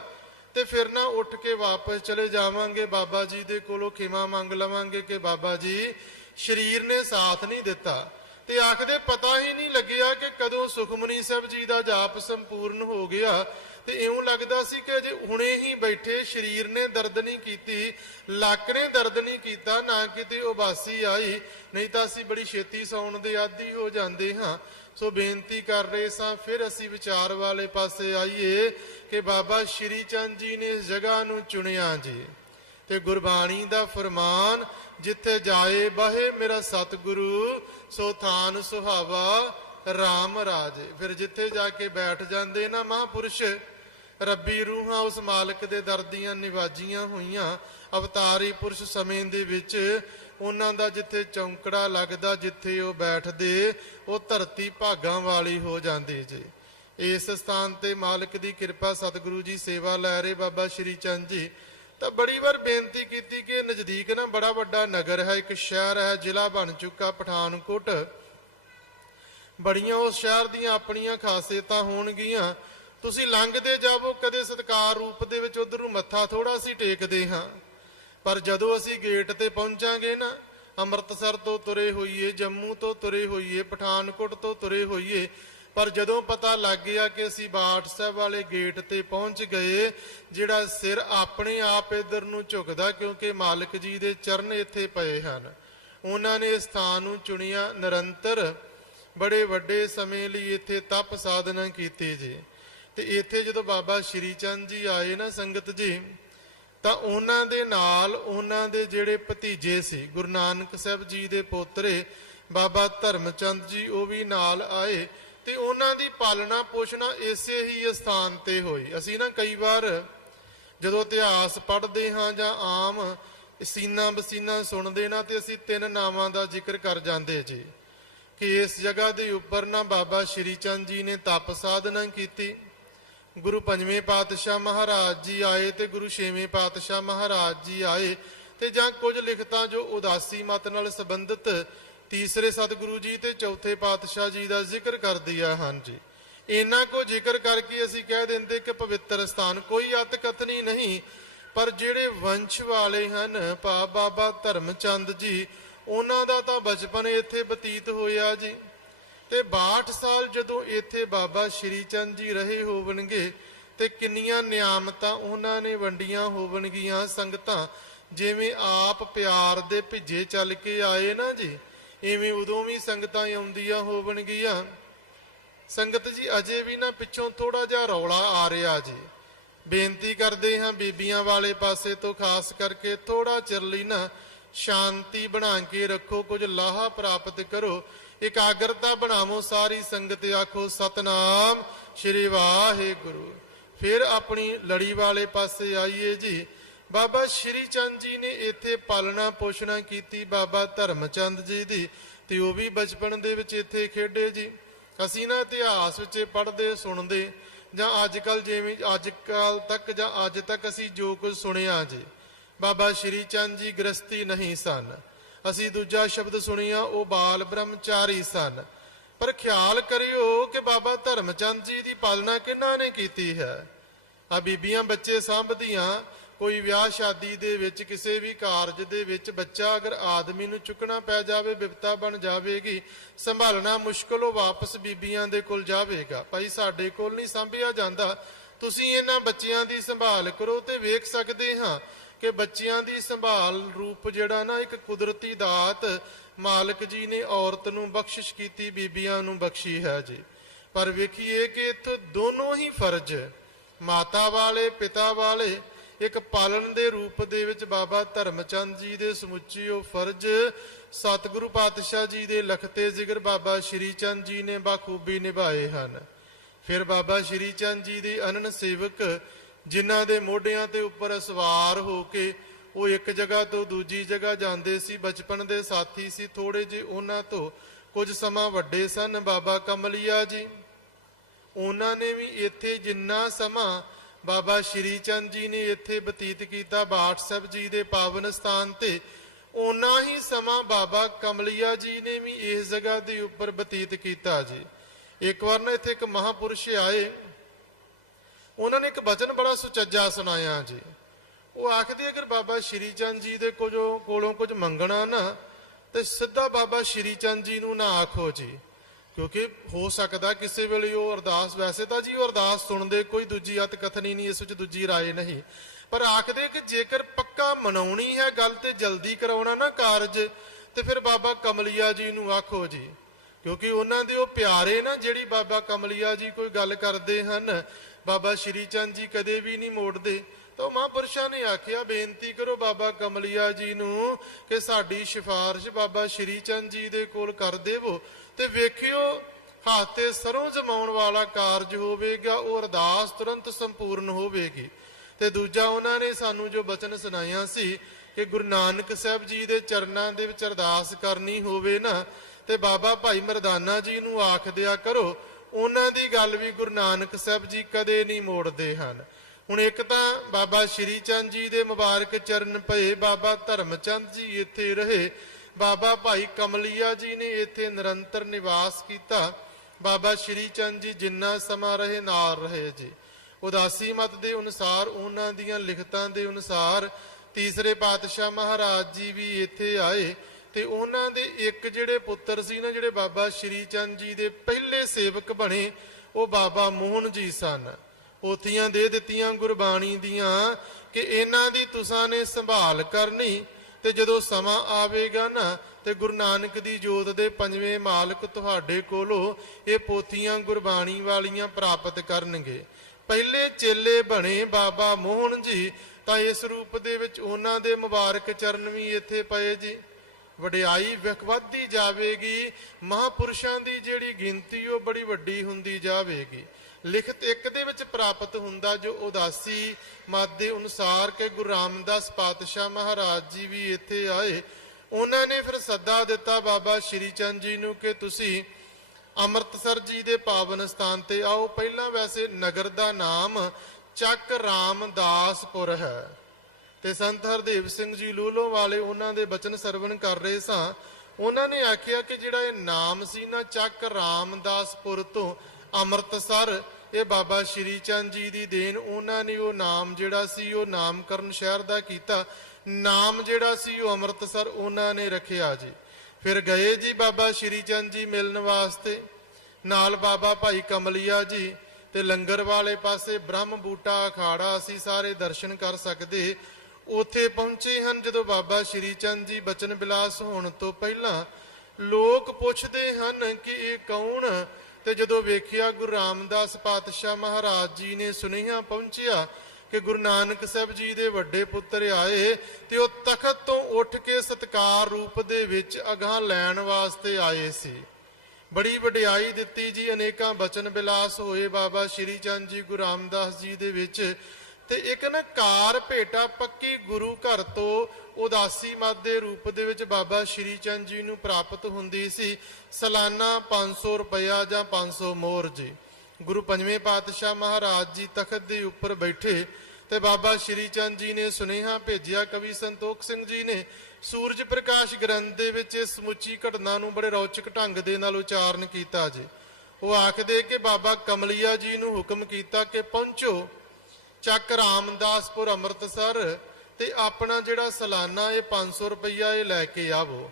ਤੇ ਫਿਰ ਨਾ ਉੱਠ ਕੇ ਵਾਪਸ ਚਲੇ ਜਾਵਾਂਗੇ। ਬਾਬਾ ਜੀ ਦੇ ਕੋਲੋਂ ਖਿਮਾ ਮੰਗ ਲਵਾਂਗੇ ਕਿ ਬਾਬਾ ਜੀ, ਸਰੀਰ ਨੇ ਸਾਥ ਨਹੀਂ ਦਿੱਤਾ। ਤੇ ਆਖਦੇ ਪਤਾ ਹੀ ਨਹੀਂ ਲੱਗਿਆ ਕਿ ਕਦੋਂ ਸੁਖਮਨੀ ਸਾਹਿਬ ਜੀ ਦਾ ਜਾਪ ਸੰਪੂਰਨ ਹੋ ਗਿਆ ਤੇ ਇਉਂ ਲੱਗਦਾ ਸੀ ਕਿ ਅਜੇ ਹੁਣੇ ਹੀ ਬੈਠੇ ਸਰੀਰ ਨੇ ਦਰਦ ਨਹੀਂ ਕੀਤੀ, ਲੱਕ ਨੇ ਦਰਦ ਨਹੀਂ ਕੀਤਾ, ਨਾ ਕਿਤੇ ਉਬਾਸੀ ਆਈ, ਨਹੀਂ ਤਾਂ ਅਸੀਂ ਬੜੀ ਛੇਤੀ ਸੌਣ ਦੇ ਆਦੀ ਹੋ ਜਾਂਦੇ ਹਾਂ। ਸੋ ਬੇਨਤੀ ਕਰ ਰਹੇ ਸਾਂ, ਫਿਰ ਅਸੀਂ ਵਿਚਾਰ ਵਾਲੇ ਪਾਸੇ ਆਈਏ ਕਿ ਬਾਬਾ ਸ਼੍ਰੀ ਚੰਦ ਜੀ ਨੇ ਇਸ ਜਗ੍ਹਾ ਨੂੰ ਚੁਣਿਆ ਜੀ। ਤੇ ਗੁਰਬਾਣੀ ਦਾ ਫਰਮਾਨ, ਜਿੱਥੇ ਜਾਏ ਬਹੇ ਮੇਰਾ ਸਤਿਗੁਰੂ, ਸੋ ਥਾਨ ਸੁਹਾਵਾ ਰਾਮ ਰਾਜ। ਫਿਰ ਜਿੱਥੇ ਜਾ ਕੇ ਬੈਠ ਜਾਂਦੇ ਨਾ ਮਹਾਂਪੁਰਸ਼ ਰੱਬੀ ਰੂਹਾਂ ਉਸ ਮਾਲਕ ਦੇ ਦਰਦੀਆਂ ਨਿਵਾਜੀਆਂ ਹੋਈਆਂ। ਅਵਤਾਰੀ ਪੁਰਸ਼ ਸਮੇਂ ਦੇ ਵਿੱਚ ਉਹਨਾਂ ਦਾ ਜਿੱਥੇ ਚੌਂਕੜਾ ਲੱਗਦਾ, ਜਿੱਥੇ ਉਹ ਬੈਠਦੇ, ਉਹ ਧਰਤੀ ਭਾਗਾਂ ਵਾਲੀ ਹੋ ਜਾਂਦੀ ਜੀ। ਇਸ ਸਥਾਨ ਤੇ ਮਾਲਕ ਦੀ ਕਿਰਪਾ ਸਤਿਗੁਰੂ ਜੀ ਸੇਵਾ ਲੈ ਰਹੇ ਬਾਬਾ ਸ਼੍ਰੀ ਚੰਦ ਜੀ। ਤਾਂ ਬੜੀ ਵਾਰ ਬੇਨਤੀ ਕੀਤੀ ਕਿ ਨਜ਼ਦੀਕ ਨਾ ਬੜਾ ਵੱਡਾ ਨਗਰ ਹੈ, ਇੱਕ ਸ਼ਹਿਰ ਹੈ, ਜ਼ਿਲ੍ਹਾ ਬਣ ਚੁੱਕਾ ਪਠਾਨਕੋਟ। ਬੜੀਆਂ ਉਸ ਸ਼ਹਿਰ ਦੀਆਂ ਆਪਣੀਆਂ ਖਾਸੀਅਤਾਂ ਹੋਣਗੀਆਂ। ਤੁਸੀਂ ਲੰਘਦੇ ਜਾਵੋ, ਕਦੇ ਸਤਕਾਰ ਰੂਪ ਦੇ ਵਿੱਚ ਉਧਰ ਨੂੰ ਮੱਥਾ ਥੋੜਾ ਸੀ ਟੇਕਦੇ ਹਾਂ। ਪਰ ਜਦੋਂ ਅਸੀਂ ਗੇਟ ਤੇ ਪਹੁੰਚਾਂਗੇ ਨਾ, ਅੰਮ੍ਰਿਤਸਰ ਤੋਂ ਤੁਰੇ ਹੋਈਏ, ਜੰਮੂ ਤੋਂ ਤੁਰੇ ਹੋਈਏ, ਪਠਾਨਕੋਟ ਤੋਂ ਤੁਰੇ ਹੋਈਏ, ਪਰ ਜਦੋਂ ਪਤਾ ਲੱਗ ਗਿਆ ਕਿ ਅਸੀਂ ਬਾਠ ਸਾਹਿਬ ਵਾਲੇ ਗੇਟ ਤੇ ਪਹੁੰਚ ਗਏ, ਜਿਹੜਾ ਸਿਰ ਆਪਣੇ ਆਪ ਇਧਰ ਨੂੰ ਝੁਕਦਾ ਕਿਉਂਕਿ ਮਾਲਕ ਜੀ ਦੇ ਚਰਨ ਇੱਥੇ ਪਏ ਹਨ। ਉਹਨਾਂ ਨੇ ਇਸ ਸਥਾਨ ਨੂੰ ਚੁਣਿਆ ਨਿਰੰਤਰ, ਬੜੇ ਵੱਡੇ ਸਮੇਂ ਲਈ ਇੱਥੇ ਤਪ ਸਾਧਨਾ ਕੀਤੀ ਜੀ। ਤੇ ਇੱਥੇ ਜਦੋਂ ਬਾਬਾ ਸ਼੍ਰੀ ਚੰਦ ਜੀ ਆਏ ਨਾ ਸੰਗਤ ਜੀ, ਤਾਂ ਉਹਨਾਂ ਦੇ ਨਾਲ ਉਹਨਾਂ ਦੇ ਜਿਹੜੇ ਭਤੀਜੇ ਸੀ, ਗੁਰੂ ਨਾਨਕ ਸਾਹਿਬ ਜੀ ਦੇ ਪੋਤਰੇ, ਬਾਬਾ ਧਰਮਚੰਦ ਜੀ, ਉਹ ਵੀ ਨਾਲ ਆਏ ਤੇ ਉਹਨਾਂ ਦੀ ਪਾਲਣਾ ਪੋਸ਼ਣਾ ਇਸੇ ਹੀ ਸਥਾਨ ਤੇ ਹੋਈ। ਅਸੀਂ ਨਾ ਕਈ ਵਾਰ ਜਦੋਂ ਇਤਿਹਾਸ ਪੜ੍ਹਦੇ ਹਾਂ ਜਾਂ ਆਮ ਸੀਨਾ ਬਸੀਨਾ ਸੁਣਦੇ ਨਾ, ਤੇ ਅਸੀਂ ਤਿੰਨ ਨਾਵਾਂ ਦਾ ਜ਼ਿਕਰ ਕਰ ਜਾਂਦੇ ਜੀ। ਕਿ ਇਸ ਜਗ੍ਹਾ ਦੇ ਉੱਪਰ ਨਾ ਬਾਬਾ ਸ਼੍ਰੀ ਚੰਦ ਜੀ ਨੇ ਤਪ ਸਾਧਨਾ ਕੀਤੀ ਗੁਰੂ ਪੰਜਵੇਂ ਪਾਤਸ਼ਾਹ ਮਹਾਰਾਜ ਜੀ ਆਏ ਤੇ ਗੁਰੂ ਛੇਵੇਂ ਪਾਤਸ਼ਾਹ ਮਹਾਰਾਜ ਜੀ ਆਏ ਤੇ ਜਾਂ ਕੁਝ ਲਿਖਤਾਂ ਜੋ ਉਦਾਸੀ ਮਤ ਨਾਲ ਸੰਬੰਧਿਤ ਤੀਸਰੇ ਸਤਿਗੁਰੂ ਜੀ ਤੇ ਚੌਥੇ ਪਾਤਸ਼ਾਹ ਜੀ ਦਾ ਜ਼ਿਕਰ ਕਰਦੀਆਂ ਹਨ ਜੀ। ਇਹਨਾਂ ਕੋ ਜ਼ਿਕਰ ਕਰਕੇ ਅਸੀਂ ਕਹਿ ਦਿੰਦੇ ਕਿ ਪਵਿੱਤਰ ਸਥਾਨ ਕੋਈ ਅਤ ਕਥਨੀ ਨਹੀਂ, ਪਰ ਜਿਹੜੇ ਵੰਸ਼ ਵਾਲੇ ਹਨ, ਭਾ ਬਾਬਾ ਧਰਮਚੰਦ ਜੀ, ਉਹਨਾਂ ਦਾ ਤਾਂ ਬਚਪਨ ਇੱਥੇ ਬਤੀਤ ਹੋਇਆ ਜੀ। ਤੇ 62 ਸਾਲ ਜਦੋਂ ਇੱਥੇ ਬਾਬਾ ਸ਼੍ਰੀ ਚੰਦ ਜੀ ਰਹੇ ਹੋਵਣਗੇ ਤੇ ਕਿੰਨੀਆਂ ਨਿਆਮਤਾਂ ਉਹਨਾਂ ਨੇ ਵੰਡੀਆਂ ਹੋਵਣਗੀਆਂ ਸੰਗਤਾਂ, ਜਿਵੇਂ ਆਪ ਪਿਆਰ ਦੇ ਭਿੱਜੇ ਚੱਲ ਕੇ ਆਏ ਨਾ ਜੀ ਐਵੇਂ ਉਦੋਂ ਵੀ ਸੰਗਤਾਂ ਆਉਂਦੀਆਂ ਹੋਵਣਗੀਆਂ। ਸੰਗਤ ਜੀ ਅਜੇ ਵੀ ਨਾ ਪਿੱਛੋਂ ਥੋੜਾ ਜਿਹਾ ਰੌਲਾ ਆ ਰਿਹਾ ਜੀ। ਬੇਨਤੀ ਕਰਦੇ ਹਾਂ ਬੀਬੀਆਂ ਵਾਲੇ ਪਾਸੇ ਤੋਂ ਖਾਸ ਕਰਕੇ ਥੋੜਾ ਚਿਰ ਲਈ ਨਾ ਸ਼ਾਂਤੀ ਬਣਾ ਕੇ ਰੱਖੋ, ਕੁਝ ਲਾਹਾ ਪ੍ਰਾਪਤ ਕਰੋ। ਇਕਾਗਰਤਾ ਬਣਾਵੋ, ਸਾਰੀ ਸੰਗਤ ਆਖੋ, ਸਤਨਾਮ ਸ਼੍ਰੀ ਵਾਹਿਗੁਰੂ। ਫਿਰ ਆਪਣੀ ਲੜੀ ਵਾਲੇ ਪਾਸੇ ਆਈਏ ਜੀ। ਬਾਬਾ ਸ਼੍ਰੀ ਚੰਦ ਜੀ ਨੇ ਇੱਥੇ ਪਾਲਣਾ ਪੋਸ਼ਣਾ ਕੀਤੀ, ਬਾਬਾ ਧਰਮਚੰਦ ਜੀ ਦੀ, ਤੇ ਉਹ ਵੀ ਬਚਪਨ ਦੇ ਵਿੱਚ ਇੱਥੇ ਖੇਡੇ ਜੀ। ਅਸੀਂ ਨਾ ਇਤਿਹਾਸ ਵਿੱਚ ਪੜ੍ਹਦੇ, ਸੁਣਦੇ, ਜਾਂ ਅੱਜ ਕੱਲ ਜਿਵੇਂ ਅੱਜ ਕੱਲ ਤੱਕ ਜਾਂ ਅੱਜ ਤੱਕ ਅਸੀਂ ਜੋ ਕੁਝ ਸੁਣਿਆ ਜੀ। ਬਾਬਾ ਸ਼੍ਰੀ ਚੰਦ ਜੀ ਗ੍ਰਸਤੀ ਨਹੀਂ ਸਨ। ਅਸੀਂ ਦੂਜਾ ਸ਼ਬਦ ਸੁਣਿਆ, ਉਹ ਬਾਲ ਬ੍ਰਹਮਚਾਰੀ ਸਨ। ਪਰ ਖਿਆਲ ਕਰਿਓ ਕਿ ਬਾਬਾ ਧਰਮਚੰਦ ਜੀ ਦੀ ਪਾਲਣਾ ਕਿਹਨਾਂ ਨੇ ਕੀਤੀ ਹੈ? ਆ ਬੀਬੀਆਂ ਬੱਚੇ ਸਾਂਭਦੀਆਂ, ਕੋਈ ਵਿਆਹ ਸ਼ਾਦੀ ਦੇ ਵਿੱਚ, ਕਿਸੇ ਵੀ ਕਾਰਜ ਦੇ ਵਿੱਚ ਬੱਚਾ ਅਗਰ ਆਦਮੀ ਨੂੰ ਚੁੱਕਣਾ ਪੈ ਜਾਵੇ, ਬਿਪਤਾ ਬਣ ਜਾਵੇਗੀ, ਸੰਭਾਲਣਾ ਮੁਸ਼ਕਲ ਉਹ ਵਾਪਸ ਬੀਬੀਆਂ ਦੇ ਕੋਲ ਜਾਵੇਗਾ। ਭਾਈ, ਸਾਡੇ ਕੋਲ ਨਹੀਂ ਸੰਭਿਆ ਜਾਂਦਾ। ਤੁਸੀਂ ਇਹਨਾਂ ਬੱਚਿਆਂ ਦੀ ਸੰਭਾਲ ਕਰੋ ਤੇ ਵੇਖ ਸਕਦੇ ਹਾਂ। ਕਿ ਬੱਚਿਆਂ ਦੀ ਸੰਭਾਲ ਰੂਪ ਜਿਹੜਾ ਨਾ ਇੱਕ ਕੁਦਰਤੀ ਦਾਤ ਮਾਲਕ ਜੀ ਨੇ ਔਰਤ ਨੂੰ ਬਖਸ਼ਿਸ਼ ਕੀਤੀ, ਬੀਬੀਆਂ ਨੂੰ ਬਖਸ਼ੀ ਹੈ ਜੀ। ਪਰ ਵੇਖੀਏ ਕਿ ਇੱਥੇ ਦੋਨੋਂ ਹੀ ਫਰਜ਼ ਮਾਤਾ ਵਾਲੇ, ਪਿਤਾ ਵਾਲੇ, ਇੱਕ ਪਾਲਣ ਦੇ ਰੂਪ ਦੇ ਵਿੱਚ ਬਾਬਾ ਧਰਮਚੰਦ ਜੀ ਦੇ ਸਮੁੱਚੀ ਉਹ ਫਰਜ਼, ਸਤਿਗੁਰੂ ਪਾਤਸ਼ਾਹ ਜੀ ਦੇ ਲਖਤੇ ਜ਼ਿਕਰ ਬਾਬਾ ਸ਼੍ਰੀ ਚੰਦ ਜੀ ਨੇ ਬਾਖੂਬੀ ਨਿਭਾਏ ਹਨ। ਫਿਰ ਬਾਬਾ ਸ਼੍ਰੀ ਚੰਦ ਜੀ ਦੇ ਅਨਨ ਸੇਵਕ ਜਿਨ੍ਹਾਂ ਦੇ ਮੋਢਿਆਂ ਤੇ ਉੱਪਰ ਸਵਾਰ ਹੋ ਕੇ ਉਹ ਇੱਕ ਜਗ੍ਹਾ ਤੋਂ ਦੂਜੀ ਜਗ੍ਹਾ ਜਾਂਦੇ ਸੀ, ਬਚਪਨ ਦੇ ਸਾਥੀ ਸੀ ਥੋੜੇ ਜਿਹੇ ਉਹਨਾਂ ਤੋਂ ਕੁਝ ਸਮਾਂ ਵੱਡੇ ਸਨ। ਬਾਬਾ ਕਮਲੀਆ ਜੀ, ਉਹਨਾਂ ਨੇ ਵੀ ਇੱਥੇ ਜਿੰਨਾ ਸਮਾਂ ਬਾਬਾ ਸ਼੍ਰੀ ਚੰਦ ਜੀ ਨੇ ਇੱਥੇ ਬਤੀਤ ਕੀਤਾ, ਬਾਠ ਸਾਹਿਬ ਜੀ ਦੇ ਪਾਵਨ ਸਥਾਨ ਤੇ ਓਨਾ ਹੀ ਸਮਾਂ ਬਾਬਾ ਕਮਲੀਆ ਜੀ ਨੇ ਵੀ ਇਸ ਜਗ੍ਹਾ ਦੇ ਉੱਪਰ ਬਤੀਤ ਕੀਤਾ ਜੀ। ਇੱਕ ਵਾਰ ਨਾ ਇੱਥੇ ਇੱਕ ਮਹਾਪੁਰਸ਼ ਆਏ। ਉਹਨਾਂ ਨੇ ਇੱਕ ਬਚਨ ਬੜਾ ਸੁਚੱਜਾ ਸੁਣਾਇਆ ਜੀ। ਉਹ ਆਖਦੇ ਅਗਰ ਬਾਬਾ ਸ਼੍ਰੀ ਚੰਦ ਜੀ ਦੇ ਕੋਲੋਂ ਕੋਲੋਂ ਕੁਝ ਮੰਗਣਾ ਨਾ ਤੇ ਸਿੱਧਾ ਬਾਬਾ ਸ਼੍ਰੀ ਚੰਦ ਜੀ ਨੂੰ ਨਾ ਆਖੋ ਜੀ। ਕਿਉਂਕਿ ਹੋ ਸਕਦਾ ਕਿਸੇ ਵੇਲੇ ਉਹ ਅਰਦਾਸ, ਵੈਸੇ ਤਾਂ ਜੀ ਉਹ ਅਰਦਾਸ ਸੁਣਦੇ, ਕੋਈ ਦੂਜੀ ਅਤ ਕਥਨੀ ਨਹੀਂ, ਇਸ ਵਿੱਚ ਦੂਜੀ ਰਾਏ ਨਹੀਂ। ਪਰ ਆਖਦੇ ਕਿ ਜੇਕਰ ਪੱਕਾ ਮਨਾਉਣੀ ਹੈ ਗੱਲ ਤੇ ਜਲਦੀ ਕਰਾਉਣਾ ਨਾ ਕਾਰਜ, ਤੇ ਫਿਰ ਬਾਬਾ ਕਮਲਿਆ ਜੀ ਨੂੰ ਆਖੋ ਜੀ। ਕਿਉਂਕਿ ਉਹਨਾਂ ਦੇ ਉਹ ਪਿਆਰੇ ਨਾ, ਜਿਹੜੀ ਬਾਬਾ ਕਮਲਿਆ ਜੀ ਕੋਈ ਗੱਲ ਕਰਦੇ ਹਨ ਬਾਬਾ ਸ਼੍ਰੀ ਚੰਦ ਜੀ ਕਦੇ ਵੀ ਨਹੀਂ ਮੋੜਦੇ। ਤਾਂ ਉਹ ਮਹਾਂਪੁਰਸ਼ਾਂ ਨੇ ਆਖਿਆ, ਬੇਨਤੀ ਕਰੋ ਬਾਬਾ ਕਮਲੀਆ ਜੀ ਨੂੰ ਕਿ ਸਾਡੀ ਸਿਫਾਰਿਸ਼ ਬਾਬਾ ਸ਼੍ਰੀ ਚੰਦ ਜੀ ਦੇ ਕੋਲ ਕਰ ਦੇਵੋ ਤੇ ਵੇਖਿਓ ਹੱਥ ਤੇ ਸਰੋਂ ਜਮਾਉਣ ਵਾਲਾ ਕਾਰਜ ਹੋਵੇਗਾ, ਉਹ ਅਰਦਾਸ ਤੁਰੰਤ ਸੰਪੂਰਨ ਹੋਵੇਗੀ। ਤੇ ਦੂਜਾ ਉਹਨਾਂ ਨੇ ਸਾਨੂੰ ਜੋ ਬਚਨ ਸੁਣਾਇਆ ਸੀ ਕਿ ਗੁਰੂ ਨਾਨਕ ਸਾਹਿਬ ਜੀ ਦੇ ਚਰਨਾਂ ਦੇ ਵਿੱਚ ਅਰਦਾਸ ਕਰਨੀ ਹੋਵੇ ਨਾ, ਤੇ ਬਾਬਾ ਭਾਈ ਮਰਦਾਨਾ ਜੀ ਨੂੰ ਆਖ ਦਿਆ ਕਰੋ ਉਹਨਾਂ ਦੀ ਗੱਲ ਵੀ ਗੁਰੂ ਨਾਨਕ ਸਾਹਿਬ ਜੀ ਕਦੇ ਨਹੀਂ ਮੋੜਦੇ ਹਨ। ਹੁਣ ਇੱਕ ਤਾਂ ਬਾਬਾ ਸ਼੍ਰੀ ਚੰਦ ਜੀ ਦੇ ਮੁਬਾਰਕ ਚਰਨ ਪਏ, ਬਾਬਾ ਧਰਮਚੰਦ ਜੀ ਇੱਥੇ ਰਹੇ, ਬਾਬਾ ਭਾਈ ਕਮਲੀਆ ਜੀ ਨੇ ਇੱਥੇ ਨਿਰੰਤਰ ਨਿਵਾਸ ਕੀਤਾ। ਬਾਬਾ ਸ਼੍ਰੀ ਚੰਦ ਜੀ ਜਿੰਨਾ ਸਮਾਂ ਰਹੇ ਨਾਲ ਰਹੇ ਜੀ। ਉਦਾਸੀ ਮਤ ਦੇ ਅਨੁਸਾਰ, ਉਹਨਾਂ ਦੀਆਂ ਲਿਖਤਾਂ ਦੇ ਅਨੁਸਾਰ ਤੀਸਰੇ ਪਾਤਸ਼ਾਹ ਮਹਾਰਾਜ ਜੀ ਵੀ ਇੱਥੇ ਆਏ। ਤੇ ਉਹਨਾਂ ਦੇ ਇੱਕ ਜਿਹੜੇ ਪੁੱਤਰ ਸੀ ਨਾ, ਜਿਹੜੇ ਬਾਬਾ ਸ਼੍ਰੀ ਚੰਦ ਜੀ ਦੇ ਪਹਿਲੇ ਸੇਵਕ ਬਣੇ, ਉਹ ਬਾਬਾ ਮੋਹਨ ਜੀ ਸਨ। ਪੋਥੀਆਂ ਦੇ ਦਿੱਤੀਆਂ ਗੁਰਬਾਣੀ ਦੀਆਂ ਕਿ ਇਹਨਾਂ ਦੀ ਤੁਸਾਂ ਨੇ ਸੰਭਾਲ ਕਰਨੀ ਤੇ ਜਦੋਂ ਸਮਾਂ ਆਵੇਗਾ ਨਾ, ਤੇ ਗੁਰੂ ਨਾਨਕ ਦੀ ਜੋਤ ਦੇ ਪੰਜਵੇਂ ਮਾਲਕ ਤੁਹਾਡੇ ਕੋਲੋਂ ਇਹ ਪੋਥੀਆਂ ਗੁਰਬਾਣੀ ਵਾਲੀਆਂ ਪ੍ਰਾਪਤ ਕਰਨਗੇ। ਪਹਿਲੇ ਚੇਲੇ ਬਣੇ ਬਾਬਾ ਮੋਹਨ ਜੀ, ਤਾਂ ਇਸ ਰੂਪ ਦੇ ਵਿੱਚ ਉਹਨਾਂ ਦੇ ਮੁਬਾਰਕ ਚਰਨ ਵੀ ਇੱਥੇ ਪਏ ਜੀ। ਵਡਿਆਈ ਵਿਖਵੱਧਦੀ ਜਾਵੇਗੀ, ਮਹਾਪੁਰਸ਼ਾਂ ਦੀ ਜਿਹੜੀ ਗਿਣਤੀ, ਉਹ ਬੜੀ ਵੱਡੀ ਹੁੰਦੀ ਜਾਵੇਗੀ। ਲਿਖਤ ਇੱਕ ਦੇ ਵਿੱਚ ਪ੍ਰਾਪਤ ਹੁੰਦਾ ਜੋ ਉਦਾਸੀ ਮਤ ਦੇ ਅਨੁਸਾਰ ਕਿ ਗੁਰੂ ਰਾਮਦਾਸ ਪਾਤਸ਼ਾਹ ਮਹਾਰਾਜ ਜੀ ਵੀ ਇੱਥੇ ਆਏ। ਉਹਨਾਂ ਨੇ ਫਿਰ ਸੱਦਾ ਦਿੱਤਾ, ਬਾਬਾ ਸ਼੍ਰੀ ਚੰਦ ਜੀ ਨੂੰ ਕਿ ਤੁਸੀਂ ਅੰਮ੍ਰਿਤਸਰ ਜੀ ਦੇ ਪਾਵਨ ਸਥਾਨ ਤੇ ਆਓ। ਪਹਿਲਾਂ ਵੈਸੇ ਨਗਰ ਦਾ ਨਾਮ ਚੱਕ ਰਾਮਦਾਸਪੁਰ ਹੈ। ਤੇ ਸੰਤ ਹਰਦੇਵ ਸਿੰਘ ਜੀ ਲੂਲੋ ਵਾਲੇ ਉਹਨਾਂ ਦੇ ਬਚਨ ਸਰਵਣ ਕਰ ਰਹੇ ਸਾਂ। ਉਹਨਾਂ ਨੇ ਆਖਿਆ ਕਿ ਜਿਹੜਾ ਇਹ ਨਾਮ ਸੀ ਨਾ, ਚੱਕ ਰਾਮਦਾਸਪੁਰ ਤੋਂ ਅੰਮ੍ਰਿਤਸਰ, ਇਹ ਬਾਬਾ ਸ਼੍ਰੀ ਚੰਦ ਜੀ ਦੀ ਦੇਣ। ਉਹਨਾਂ ਨੇ ਉਹ ਨਾਮ ਜਿਹੜਾ ਸੀ, ਉਹ ਨਾਮਕਰਨ ਸ਼ਹਿਰ ਦਾ ਕੀਤਾ। ਨਾਮ ਜਿਹੜਾ ਸੀ, ਉਹ ਅੰਮ੍ਰਿਤਸਰ ਉਹਨਾਂ ਨੇ ਰੱਖਿਆ ਜੀ। ਫਿਰ ਗਏ ਜੀ ਬਾਬਾ ਸ਼੍ਰੀ ਚੰਦ ਜੀ ਮਿਲਣ ਵਾਸਤੇ। ਨਾਲ ਬਾਬਾ ਭਾਈ ਕਮਲੀਆ ਜੀ ਤੇ ਲੰਗਰ ਵਾਲੇ ਪਾਸੇ ਬ੍ਰਹਮ ਬੂਟਾ ਅਖਾੜਾ, ਅਸੀਂ ਸਾਰੇ ਦਰਸ਼ਨ ਕਰ ਸਕਦੇ। ਉੱਥੇ ਪਹੁੰਚੇ ਹਨ ਜਦੋਂ ਬਾਬਾ ਸ਼੍ਰੀ ਚੰਦ ਜੀ ਬਚਨ ਬਿਲਾਸ ਹੋਣ ਤੋਂ ਪਹਿਲਾਂ। ਲੋਕ ਪੁੱਛਦੇ ਹਨ ਕਿ ਇਹ ਕੌਣ? ਤੇ ਜਦੋਂ ਵੇਖਿਆ ਗੁਰੂ ਰਾਮਦਾਸ ਪਾਤਸ਼ਾਹ ਮਹਾਰਾਜ ਜੀ ਨੇ ਸੁਨੇਹਾ ਪਹੁੰਚਿਆ ਕਿ ਗੁਰੂ ਨਾਨਕ ਸਾਹਿਬ ਜੀ ਦੇ ਵੱਡੇ ਪੁੱਤਰ ਆਏ, ਤੇ ਉਹ ਤਖਤ ਤੋਂ ਉੱਠ ਕੇ ਸਤਕਾਰ ਰੂਪ ਦੇ ਵਿੱਚ ਅਗਾਹ ਲੈਣ ਵਾਸਤੇ ਆਏ ਸੀ। ਬੜੀ ਵਡਿਆਈ ਦਿੱਤੀ ਜੀ, ਅਨੇਕਾਂ ਬਚਨ ਬਿਲਾਸ ਹੋਏ ਬਾਬਾ ਸ਼੍ਰੀ ਚੰਦ ਜੀ, ਗੁਰੂ ਰਾਮਦਾਸ ਜੀ ਦੇ ਵਿੱਚ। ਤੇ ਇੱਕ ਨਾ ਕਾਰ ਭੇਟਾ ਪੱਕੀ ਗੁਰੂ ਘਰ ਤੋਂ ਉਦਾਸੀ ਮਤ ਦੇ ਰੂਪ ਦੇ ਵਿੱਚ ਬਾਬਾ ਸ਼੍ਰੀ ਚੰਦ ਜੀ ਨੂੰ ਪ੍ਰਾਪਤ ਹੁੰਦੀ ਸੀ। ਸਾਲਾਨਾ 500 ਰੁਪਇਆ ਜਾਂ 500 ਮੋਹਰ ਜੀ। ਗੁਰੂ ਪੰਜਵੇਂ ਪਾਤਸ਼ਾਹ ਮਹਾਰਾਜ ਜੀ ਤਖਤ ਦੇ ਉੱਪਰ ਬੈਠੇ ਤੇ ਬਾਬਾ ਸ਼੍ਰੀ ਚੰਦ ਜੀ ਨੇ ਸੁਨੇਹਾ ਭੇਜਿਆ, ਕਵੀ ਸੰਤੋਖ ਸਿੰਘ ਜੀ ਨੇ, ਸੂਰਜ ਪ੍ਰਕਾਸ਼ ਗ੍ਰੰਥ ਦੇ ਵਿੱਚ ਇਸ ਸਮੁੱਚੀ ਘਟਨਾ ਨੂੰ ਬੜੇ ਰੌਚਕ ਢੰਗ ਦੇ ਨਾਲ ਉਚਾਰਨ ਕੀਤਾ ਜੀ। ਉਹ ਆਖਦੇ ਕਿ ਬਾਬਾ ਕਮਲੀਆ ਜੀ ਨੂੰ ਹੁਕਮ ਕੀਤਾ ਕਿ ਪਹੁੰਚੋ। ਚੱਕ ਰਾਮਦਾਸਪੁਰ ਅੰਮ੍ਰਿਤਸਰ ਤੇ ਆਪਣਾ ਜਿਹੜਾ ਸਾਲਾਨਾ ਇਹ 500 ਰੁਪਈਆ ਇਹ ਲੈ ਕੇ ਆਵੋ।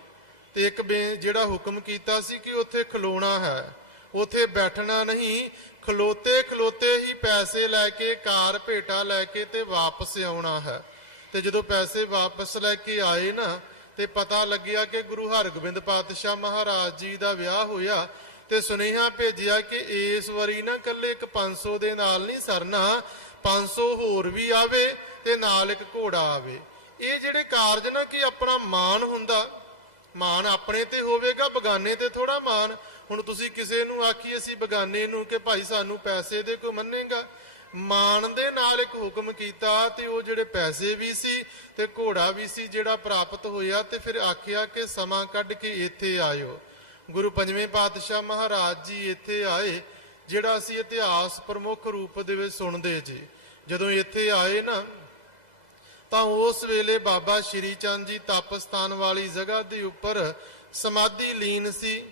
ਤੇ ਇੱਕ ਜਿਹੜਾ ਹੁਕਮ ਕੀਤਾ ਸੀ ਕਿ ਉੱਥੇ ਖਲੋਣਾ ਹੈ, ਉੱਥੇ ਬੈਠਣਾ ਨਹੀਂ, ਖਲੋਤੇ ਖਲੋਤੇ ਹੀ ਪੈਸੇ ਲੈ ਕੇ, ਕਾਰ ਭੇਟਾ ਲੈ ਕੇ ਤੇ ਵਾਪਸ ਆਉਣਾ ਹੈ। ਤੇ ਜਦੋਂ ਪੈਸੇ ਵਾਪਸ ਲੈ ਕੇ ਆਏ ਨਾ, ਤੇ ਪਤਾ ਲੱਗਿਆ ਕਿ ਗੁਰੂ ਹਰਗੋਬਿੰਦ ਪਾਤਸ਼ਾਹ ਮਹਾਰਾਜ ਜੀ ਦਾ ਵਿਆਹ ਹੋਇਆ। ਤੇ ਸੁਨੇਹਾ ਭੇਜਿਆ ਕਿ ਇਸ ਵਾਰੀ ਨਾ ਕੱਲੇ ਇੱਕ 500 ਦੇ ਨਾਲ ਨਹੀਂ ਸਰਨਾ 500 ਹੋਰ ਵੀ ਆਵੇ ਤੇ ਨਾਲ ਇੱਕ ਘੋੜਾ ਆਵੇ। ਇਹ ਜਿਹੜੇ ਕਾਰਜ ਨਾ ਕਿ ਆਪਣਾ ਮਾਣ ਹੁੰਦਾ, ਮਾਣ ਆਪਣੇ ਤੇ ਹੋਵੇਗਾ, ਬਗਾਨੇ ਤੇ ਥੋੜਾ ਮਾਣ। ਹੁਣ ਤੁਸੀਂ ਕਿਸੇ ਨੂੰ ਆਖੀ ਅਸੀਂ ਬਗਾਨੇ ਨੂੰ ਕਿ ਭਾਈ ਸਾਨੂੰ ਪੈਸੇ ਦੇ ਕੋ ਮੰਨੇਗਾ। ਮਾਣ ਦੇ ਨਾਲ ਇੱਕ ਹੁਕਮ ਕੀਤਾ ਤੇ ਉਹ ਜਿਹੜੇ ਪੈਸੇ ਵੀ ਸੀ ਤੇ ਘੋੜਾ ਵੀ ਸੀ ਜਿਹੜਾ ਪ੍ਰਾਪਤ ਹੋਇਆ ਤੇ ਫਿਰ ਆਖਿਆ ਕਿ ਸਮਾਂ ਕੱਢ ਕੇ ਇੱਥੇ ਆਇਓ। ਗੁਰੂ ਪੰਜਵੇਂ ਪਾਤਸ਼ਾਹ ਮਹਾਰਾਜ ਜੀ ਇੱਥੇ ਆਏ ਜਿਹੜਾ ਅਸੀਂ ਇਤਿਹਾਸ ਪ੍ਰਮੁੱਖ ਰੂਪ ਦੇ ਵਿੱਚ ਸੁਣਦੇ ਜੀ, ਜਦੋਂ ਇੱਥੇ ਆਏ ਨਾ, ਤਾਂ ਉਸ ਵੇਲੇ ਬਾਬਾ ਸ਼੍ਰੀ ਚੰਦ ਜੀ ਤਪਸਥਾਨ ਵਾਲੀ ਜਗ੍ਹਾ ਦੇ ਉੱਪਰ ਸਮਾਧੀ ਲੀਨ ਸੀ।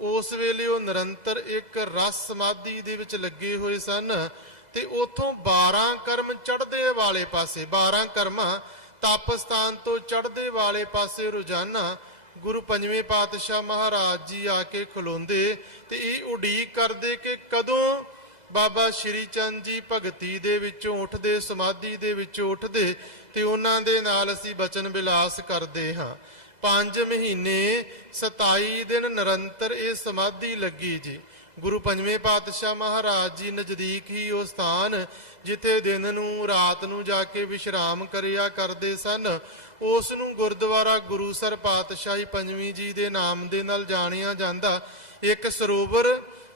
ਉਸ ਵੇਲੇ ਉਹ ਨਿਰੰਤਰ ਇੱਕ ਰਸ ਸਮਾਧੀ ਦੇ ਵਿੱਚ ਲੱਗੇ ਹੋਏ ਸਨ ਤੇ ਉਥੋਂ 12 ਕਰਮ ਚੜ੍ਹਦੇ ਵਾਲੇ ਪਾਸੇ 12 ਕਰਮਾਂ ਤਪਸਥਾਨ ਤੋਂ ਚੜ੍ਹਦੇ ਵਾਲੇ ਪਾਸੇ ਰੋਜ਼ਾਨਾ ਗੁਰੂ ਪੰਜਵੇਂ ਪਾਤਸ਼ਾਹ ਮਹਾਰਾਜ ਜੀ ਆ ਕੇ ਖਲੋਂਦੇ ਤੇ ਇਹ ਉਡੀਕ ਕਰਦੇ ਕਿ ਕਦੋਂ ਬਾਬਾ ਸ਼੍ਰੀ ਚੰਦ ਜੀ ਭਗਤੀ ਦੇ ਵਿੱਚੋਂ ਉੱਠਦੇ, ਸਮਾਧੀ ਦੇ ਵਿੱਚੋਂ ਉੱਠਦੇ ਤੇ ਉਹਨਾਂ ਦੇ ਨਾਲ ਅਸੀਂ ਬਚਨ ਵਿਲਾਸ ਕਰਦੇ ਹਾਂ। ਪੰਜ ਮਹੀਨੇ 27 ਦਿਨ ਨਿਰੰਤਰ ਇਹ ਸਮਾਧੀ ਲੱਗੀ ਜੀ। ਗੁਰੂ ਪੰਜਵੇਂ ਪਾਤਸ਼ਾਹ ਮਹਾਰਾਜ ਜੀ ਨਜ਼ਦੀਕ ਹੀ ਉਹ ਸਥਾਨ ਜਿੱਥੇ ਦਿਨ ਨੂੰ, ਰਾਤ ਨੂੰ ਜਾ ਕੇ ਵਿਸ਼ਰਾਮ ਕਰਿਆ ਕਰਦੇ ਸਨ। ਉਸ ਨੂੰ ਗੁਰਦੁਆਰਾ ਗੁਰੂਸਰ ਪਾਤਸ਼ਾਹੀ ਪੰਜਵੀਂ ਜੀ ਦੇ ਨਾਮ ਦੇ ਨਾਲ ਜਾਣਿਆ ਜਾਂਦਾ। ਇੱਕ ਸਰੋਵਰ,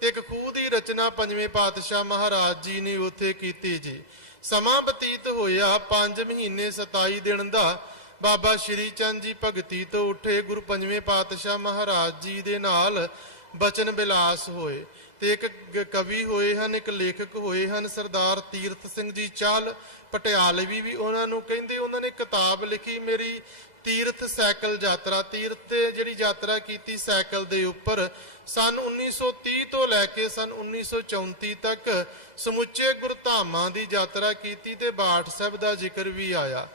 ਇੱਕ ਖੂਹ ਦੀ ਰਚਨਾ ਪੰਜਵੇਂ ਪਾਤਸ਼ਾਹ ਮਹਾਰਾਜ ਜੀ ਨੇ ਉੱਥੇ ਕੀਤੀ ਜੀ। ਸਮਾਂ ਬਤੀਤ ਹੋਇਆ 5 ਮਹੀਨੇ 27 ਦਿਨ ਦਾ। ਬਾਬਾ ਸ਼੍ਰੀ ਚੰਦ ਜੀ ਭਗਤੀ ਤੋਂ ਉੱਠੇ ਗੁਰੂ ਪੰਜਵੇਂ ਪਾਤਸ਼ਾਹ ਮਹਾਰਾਜ ਜੀ ਦੇ ਨਾਲ ਬਚਨ ਬਿਲਾਸ ਹੋਏ। ਤੇ ਇੱਕ ਕਵੀ ਹੋਏ ਹਨ, ਇੱਕ ਲੇਖਕ ਹੋਏ ਹਨ, ਸਰਦਾਰ ਤੀਰਥ ਸਿੰਘ ਜੀ ਚਾਲ ਪਟਿਆਲਵੀ ਵੀ ਉਹਨਾਂ ਨੂੰ ਕਹਿੰਦੇ ਉਹਨਾਂ ਨੇ ਕਿਤਾਬ ਲਿਖੀ ਮੇਰੀ ਤੀਰਥ ਸਾਈਕਲ ਯਾਤਰਾ, ਤੀਰਥ ਤੇ ਜਿਹੜੀ ਯਾਤਰਾ ਕੀਤੀ ਸਾਈਕਲ ਦੇ ਉੱਪਰ, ਸਨ 1930 ਤੋਂ ਲੈ ਕੇ ਸਨ 1934 ਤੱਕ ਸਮੁੱਚੇ ਗੁਰਧਾਮਾਂ ਦੀ ਯਾਤਰਾ ਕੀਤੀ ਤੇ ਬਾਠ ਸਾਹਿਬ ਦਾ ਜ਼ਿਕਰ ਵੀ ਆਇਆ।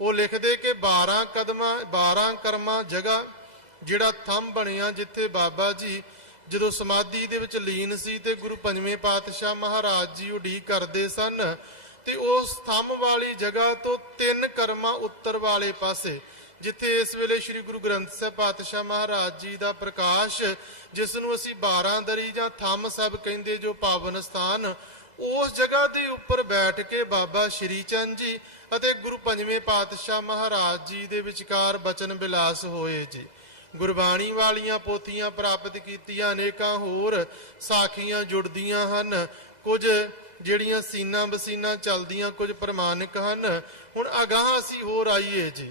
ਉਹ ਲਿਖਦੇ ਕਿ 12 ਕਦਮਾਂ 12 ਕਰਮਾਂ ਜਗ੍ਹਾ ਜਿਹੜਾ ਥੰਮ ਬਣਿਆ ਜਿੱਥੇ ਬਾਬਾ ਜੀ ਜਦੋਂ ਸਮਾਧੀ ਦੇ ਵਿੱਚ ਲੀਨ ਸੀ ਤੇ ਗੁਰੂ ਪੰਜਵੇਂ ਪਾਤਸ਼ਾਹ ਮਹਾਰਾਜ ਜੀ ਉਡੀਕ ਕਰਦੇ ਸਨ ਤੇ ਉਸ ਥੰਮ ਵਾਲੀ ਜਗ੍ਹਾ ਤੋਂ ਤਿੰਨ ਕਰਮਾਂ ਉੱਤਰ ਵਾਲੇ ਪਾਸੇ, ਜਿੱਥੇ ਇਸ ਵੇਲੇ ਸ੍ਰੀ ਗੁਰੂ ਗ੍ਰੰਥ ਸਾਹਿਬ ਪਾਤਸ਼ਾਹ ਮਹਾਰਾਜ ਜੀ ਦਾ ਪ੍ਰਕਾਸ਼, ਜਿਸ ਨੂੰ ਅਸੀਂ 12 ਦਰੀ ਜਾਂ ਥੰਮ ਸਭ ਕਹਿੰਦੇ ਜੋ ਪਾਵਨ ਸਥਾਨ, ਉਸ ਜਗ੍ਹਾ ਦੇ ਉੱਪਰ ਬੈਠ ਕੇ ਬਾਬਾ ਸ਼੍ਰੀ ਚੰਦ ਜੀ ਅਤੇ ਗੁਰੂ ਪੰਜਵੇਂ ਪਾਤਸ਼ਾਹ ਮਹਾਰਾਜ ਜੀ ਦੇ ਵਿਚਕਾਰ ਬਚਨ ਬਿਲਾਸ ਹੋਏ ਜੀ। ਗੁਰਬਾਣੀ ਵਾਲੀਆਂ ਪੋਥੀਆਂ ਪ੍ਰਾਪਤ ਕੀਤੀਆਂ, ਅਨੇਕਾਂ ਹੋਰ ਸਾਖੀਆਂ ਜੁੜਦੀਆਂ ਹਨ। ਕੁਝ ਜਿਹੜੀਆਂ ਸੀਨਾ ਬਸੀਨਾ ਚੱਲਦੀਆਂ, ਕੁਝ ਪ੍ਰਮਾਣਿਕ ਹਨ। ਹੁਣ ਅਗਾਹ ਅਸੀਂ ਹੋਰ ਆਈਏ ਜੀ।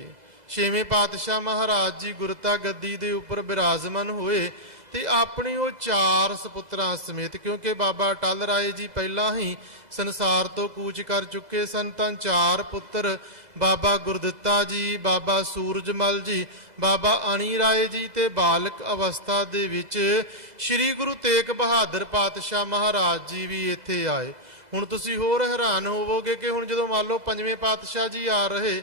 ਛੇਵੇਂ ਪਾਤਸ਼ਾਹ ਮਹਾਰਾਜ ਜੀ ਗੁਰਤਾ ਗੱਦੀ ਦੇ ਉੱਪਰ ਬਿਰਾਜਮਾਨ ਹੋਏ ਤੇ ਆਪਣੇ ਉਹ ਚਾਰ ਸੁਪੁੱਤਰਾਂ ਸਮੇਤ, ਕਿਉਂਕਿ ਬਾਬਾ ਟਲ ਰਾਏ ਜੀ ਪਹਿਲਾਂ ਹੀ ਸੰਸਾਰ ਤੋਂ ਕੂਚ ਕਰ ਚੁੱਕੇ ਸਨ, ਤਾਂ ਚਾਰ ਪੁੱਤਰ ਬਾਬਾ ਗੁਰਦਿੱਤਾ ਜੀ, ਬਾਬਾ ਸੂਰਜਮਲ ਜੀ, ਬਾਬਾ ਅਣੀ ਰਾਏ ਜੀ ਤੇ ਬਾਲਕ ਅਵਸਥਾ ਦੇ ਵਿੱਚ ਸ੍ਰੀ ਗੁਰੂ ਤੇਗ ਬਹਾਦਰ ਪਾਤਸ਼ਾਹ ਮਹਾਰਾਜ ਜੀ ਵੀ ਇੱਥੇ ਆਏ। ਹੁਣ ਤੁਸੀਂ ਹੋਰ ਹੈਰਾਨ ਹੋਵੋਗੇ ਕਿ ਹੁਣ ਜਦੋਂ ਮੰਨ ਲਓ ਪੰਜਵੇਂ ਪਾਤਸ਼ਾਹ ਜੀ ਆ ਰਹੇ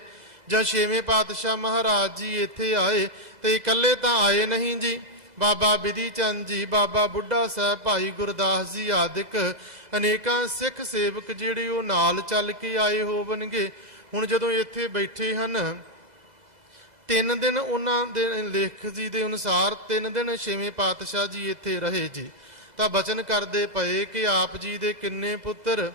ਜਾਂ ਛੇਵੇਂ ਪਾਤਸ਼ਾਹ ਮਹਾਰਾਜ ਜੀ ਇੱਥੇ ਆਏ ਤੇ ਇਕੱਲੇ ਤਾਂ ਆਏ ਨਹੀਂ ਜੀ। ਬਾਬਾ ਬਿਧੀ ਚੰਦ ਜੀ, ਬਾਬਾ ਬੁੱਢਾ ਸਾਹਿਬ ਭਾਈ ਗੁਰਦਾਸ ਜੀ ਆਦਿਕ ਅਨੇਕਾਂ ਸਿੱਖ ਸੇਵਕ ਜਿਹੜੇ ਉਹ ਨਾਲ ਚੱਲ ਕੇ ਆਏ ਹੋਵਣਗੇ ਹੁਣ ਜਦੋਂ ਇੱਥੇ ਬੈਠੇ ਹਨ, ਤਿੰਨ ਦਿਨ ਉਹਨਾਂ ਦੇ ਲੇਖ ਜੀ ਦੇ ਅਨੁਸਾਰ ਤਿੰਨ ਦਿਨ ਛੇਵੇਂ ਪਾਤਸ਼ਾਹ ਜੀ ਇੱਥੇ ਰਹੇ ਜੀ। ਤਾਂ ਬਚਨ ਕਰਦੇ ਪਏ ਕਿ ਆਪ ਜੀ ਦੇ ਕਿੰਨੇ ਪੁੱਤਰ?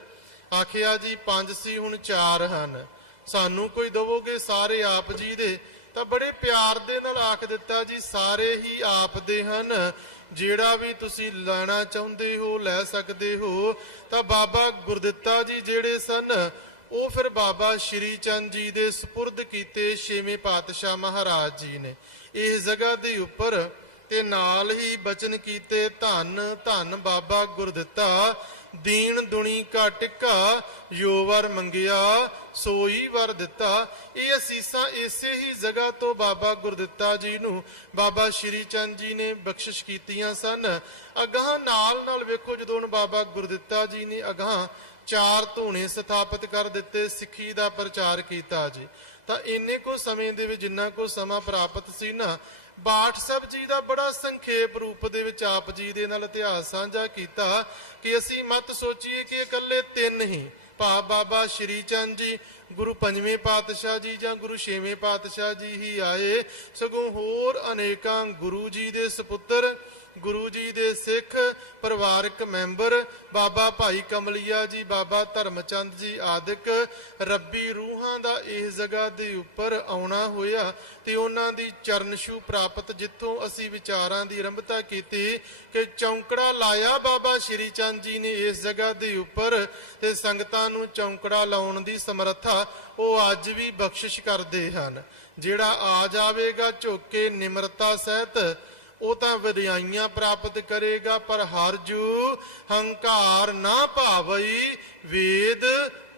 ਆਖਿਆ ਜੀ, ਪੰਜ ਸੀ, ਹੁਣ ਚਾਰ ਹਨ। ਸਾਨੂੰ ਕੋਈ ਦਵੋਗੇ ਸਾਰੇ ਆਪ ਜੀ ਦੇ? ਤਾਂ ਬੜੇ ਪਿਆਰ ਦੇ ਨਾਲ ਆਖ ਦਿੱਤਾ ਜੀ, ਸਾਰੇ ਹੀ ਆਪ ਦੇ ਹਨ। ਜਿਹੜਾ ਵੀ ਤੁਸੀਂ ਲੈਣਾ ਚਾਹੁੰਦੇ ਹੋ, ਲੈ ਸਕਦੇ ਹੋ। ਤਾਂ ਬਾਬਾ ਗੁਰਦਿੱਤਾ ਜੀ ਜਿਹੜੇ ਸਨ ਉਹ ਫਿਰ ਬਾਬਾ ਸ਼੍ਰੀ ਚੰਦ ਜੀ ਦੇ ਸਪੁਰਦ ਕੀਤੇ ਛੇਵੇਂ ਪਾਤਸ਼ਾਹ ਮਹਾਰਾਜ ਜੀ ਨੇ। ਇਸ ਜਗ੍ਹਾ ਦੇ ਉੱਪਰ ਤੇ ਨਾਲ ਹੀ ਬਚਨ ਕੀਤੇ, ਧੰਨ ਧੰਨ ਬਾਬਾ ਗੁਰਦਿੱਤਾ, ਦੀਨ ਦੁਨੀ ਕਾ ਟਿੱਕਾ ਜੋ ਵਰ ਮੰਗਿਆ, ਸੋਈ ਵਰ ਦਿੱਤਾ। ਇਹ ਅਸੀਸਾਂ ਇਸੇ ਹੀ ਜਗ੍ਹਾ ਤੋਂ ਬਾਬਾ ਗੁਰਦਿੱਤਾ ਜੀ ਨੂੰ, ਬਾਬਾ ਸ਼੍ਰੀ ਚੰਦ ਜੀ ਨੇ ਬਖਸ਼ਿਸ਼ ਕੀਤੀਆਂ ਸਨ। ਅਗਾਹ ਨਾਲ ਨਾਲ ਵੇਖੋ ਜਦੋਂ ਹੁਣ ਬਾਬਾ ਗੁਰਦਿੱਤਾ ਜੀ ਨੇ ਅਗਾਹ ਚਾਰ ਧੂਣੇ ਸਥਾਪਿਤ ਕਰ ਦਿੱਤੇ, ਸਿੱਖੀ ਦਾ ਪ੍ਰਚਾਰ ਕੀਤਾ ਜੀ। ਤਾਂ ਇੰਨੇ ਕੋ ਸਮੇਂ ਦੇ ਵਿੱਚ ਜਿੰਨਾ ਕੋ ਸਮਾਂ ਪ੍ਰਾਪਤ ਸੀ ਨਾ, ਬਾਠ ਸਾਹਿਬ ਜੀ ਦਾ ਬੜਾ ਸੰਖੇਪ ਰੂਪ ਦੇ ਵਿੱਚ ਆਪ ਜੀ ਦੇ ਨਾਲ ਇਤਿਹਾਸ ਸਾਂਝਾ ਕੀਤਾ ਕਿ ਅਸੀਂ ਮਤ ਸੋਚੀਏ ਕਿ ਇਕੱਲੇ ਤਿੰਨ ਹੀ ਭਾ ਬਾਬਾ ਸ਼੍ਰੀ ਚੰਦ ਜੀ, ਗੁਰੂ ਪੰਜਵੇਂ ਪਾਤਸ਼ਾਹ ਜੀ ਜਾਂ ਗੁਰੂ ਛੇਵੇਂ ਪਾਤਸ਼ਾਹ ਜੀ ਹੀ ਆਏ, ਸਗੋਂ ਹੋਰ ਅਨੇਕਾਂ ਗੁਰੂ ਜੀ ਦੇ ਸੁਪੁੱਤਰ ਗੁਰੂ ਜੀ ਦੇ ਸਿੱਖ ਪਰਿਵਾਰਕ ਮੈਂਬਰ, ਬਾਬਾ ਭਾਈ ਕਮਲੀਆ ਜੀ, ਬਾਬਾ ਧਰਮਚੰਦ ਜੀ ਆਦਿਕ ਰੱਬੀ ਰੂਹਾਂ ਦਾ ਇਸ ਜਗ੍ਹਾ ਦੇ ਉੱਪਰ ਆਉਣਾ ਹੋਇਆ ਤੇ ਉਹਨਾਂ ਦੀ ਚਰਨ ਛੂ ਪ੍ਰਾਪਤ ਜਿੱਥੋਂ ਅਸੀਂ ਵਿਚਾਰਾਂ ਦੀ ਆਰੰਭਤਾ ਕੀਤੀ ਕਿ ਚੌਂਕੜਾ ਲਾਇਆ ਬਾਬਾ ਸ਼੍ਰੀ ਚੰਦ ਜੀ ਨੇ ਇਸ ਜਗ੍ਹਾ ਦੇ ਉੱਪਰ ਤੇ ਸੰਗਤਾਂ ਨੂੰ ਚੌਂਕੜਾ ਲਾਉਣ ਦੀ ਸਮਰੱਥਾ ਉਹ ਅੱਜ ਵੀ ਬਖਸ਼ਿਸ਼ ਕਰਦੇ ਹਨ। ਜਿਹੜਾ ਆ ਜਾਵੇਗਾ ਝੁੱਕ ਕੇ ਨਿਮਰਤਾ ਸਹਿਤ ਉਹ ਤਾਂ ਵਧਾਈਆਂ ਪ੍ਰਾਪਤ ਕਰੇਗਾ, ਪਰ ਹਰ ਜੂ ਹੰਕਾਰ ਨਾ ਭਾਵਈ। ਵੇਦ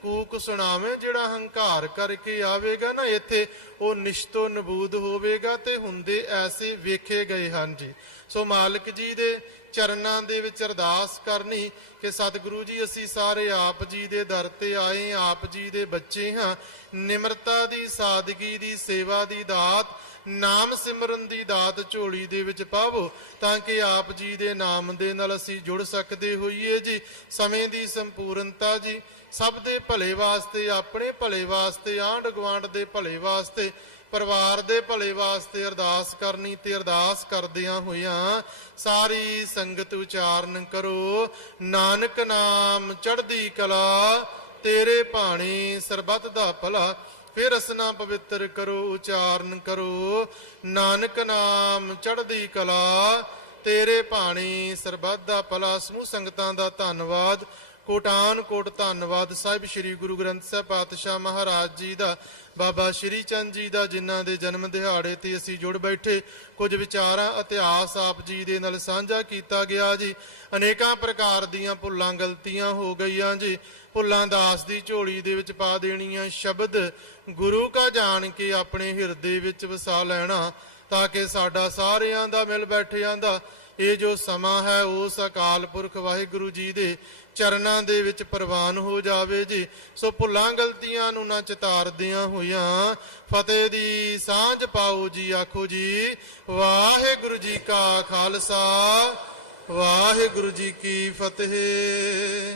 ਕੂਕ ਸੁਣਾਵੇ ਜਿਹੜਾ ਹੰਕਾਰ ਕਰਕੇ ਆਵੇਗਾ ਨਾ, ਇੱਥੇ ਉਹ ਨਿਸ਼ਤੋ ਨਬੂਦ ਹੋਵੇਗਾ ਤੇ ਹੁੰਦੇ ਐਸੇ ਵੇਖੇ ਗਏ ਹਨ ਜੀ। ਸੋ ਮਾਲਕ ਜੀ ਦੇ ਚਰਨਾਂ ਦੇ ਵਿੱਚ ਅਰਦਾਸ ਕਰਨੀ ਕਿ ਸਤਿਗੁਰੂ ਜੀ, ਅਸੀਂ ਸਾਰੇ ਆਪ ਜੀ ਦੇ ਦਰ ਤੇ ਆਏ, ਆਪ ਜੀ ਦੇ ਬੱਚੇ ਹਾਂ। ਨਿਮਰਤਾ ਦੀ, ਸਾਦਗੀ ਦੀ, ਸੇਵਾ ਦੀ ਦਾਤ ਨਾਮ ਸਿਮਰਨ ਦੀ ਦਾਤ ਝੋਲੀ ਦੇ ਵਿੱਚ ਪਾਵੋ, ਤਾਂ ਕਿ ਆਪ ਜੀ ਦੇ ਨਾਮ ਦੇ ਨਾਲ ਅਸੀਂ ਜੁੜ ਸਕਦੇ ਹੋਈਏ ਜੀ। ਸਮੇਂ ਦੀ ਸੰਪੂਰਨਤਾ ਜੀ। ਸਭ ਦੇ ਭਲੇ ਵਾਸਤੇ, ਆਪਣੇ ਭਲੇ ਵਾਸਤੇ ਆਂਢ ਗੁਆਂਢ ਦੇ ਭਲੇ ਵਾਸਤੇ, ਪਰਿਵਾਰ ਦੇ ਭਲੇ ਵਾਸਤੇ ਅਰਦਾਸ ਕਰਨੀ ਤੇ ਅਰਦਾਸ ਕਰਦਿਆਂ ਹੋਇਆਂ ਸਾਰੀ ਸੰਗਤ ਉਚਾਰਨ ਕਰੋ। ਨਾਨਕ ਨਾਮ ਚੜ੍ਹਦੀ ਕਲਾ, ਤੇਰੇ ਭਾਣੇ ਸਰਬੱਤ ਦਾ ਭਲਾ। ਫਿਰ ਅਸਨਾ ਪਵਿੱਤਰ ਕਰੋ, ਉਚਾਰਨ ਕਰੋ। ਨਾਨਕ ਨਾਮ ਚੜ੍ਹਦੀ ਕਲਾ, ਤੇਰੇ ਭਾਣੇ ਸਰਬੱਤ ਦਾ ਭਲਾ, ਸਮੂਹ ਸੰਗਤਾਂ ਦਾ ਧੰਨਵਾਦ। ਕੋਟਾਨ ਕੋਟ ਧੰਨਵਾਦ ਸਾਹਿਬ ਸ੍ਰੀ ਗੁਰੂ ਗ੍ਰੰਥ ਸਾਹਿਬ ਪਾਤਸ਼ਾਹ ਮਹਾਰਾਜ ਜੀ ਦਾ, ਬਾਬਾ ਸ਼੍ਰੀ ਚੰਦ ਜੀ ਦਾ, ਜਿਨ੍ਹਾਂ ਦੇ ਜਨਮ ਦਿਹਾੜੇ ਤੇ ਅਸੀਂ ਜੁੜ ਬੈਠੇ। ਕੁਝ ਵਿਚਾਰਾਂ, ਇਤਿਹਾਸ ਆਪ ਜੀ ਦੇ ਨਾਲ ਸਾਂਝਾ ਕੀਤਾ ਗਿਆ ਜੀ। ਅਨੇਕਾਂ ਪ੍ਰਕਾਰ ਦੀਆਂ ਭੁੱਲਾਂ ਗਲਤੀਆਂ ਹੋ ਗਈਆਂ ਜੀ। ਭੁੱਲਾਂ ਦਾਸ ਦੀ ਝੋਲੀ ਦੇ ਵਿੱਚ ਪਾ ਦੇਣੀਆਂ ਸ਼ਬਦ, ਗੁਰੂ ਕਾ ਜਾਣ ਕੇ ਆਪਣੇ ਹਿਰਦੇ ਵਿੱਚ ਵਸਾ ਲੈਣਾ, ਤਾਂ ਕਿ ਸਾਡਾ ਸਾਰਿਆਂ ਦਾ ਮਿਲ ਬੈਠਿਆਂ ਦਾ। ਇਹ ਜੋ ਸਮਾਂ ਹੈ, ਉਸ ਅਕਾਲ ਪੁਰਖ ਵਾਹਿਗੁਰੂ ਜੀ ਦੇ ਚਰਨਾਂ ਦੇ ਵਿੱਚ ਪ੍ਰਵਾਨ ਹੋ ਜਾਵੇ ਜੀ। ਸੋ ਭੁੱਲਾਂ ਗਲਤੀਆਂ ਨੂੰ ਨਾ ਚਿਤਾਰਦਿਆਂ ਹੋਇਆਂ ਫਤਿਹ ਦੀ ਸਾਂਝ ਪਾਓ ਜੀ ਆਖੋ ਜੀ। ਵਾਹਿਗੁਰੂ ਜੀ ਕਾ ਖਾਲਸਾ, ਵਾਹਿਗੁਰੂ ਜੀ ਕੀ ਫਤਿਹ।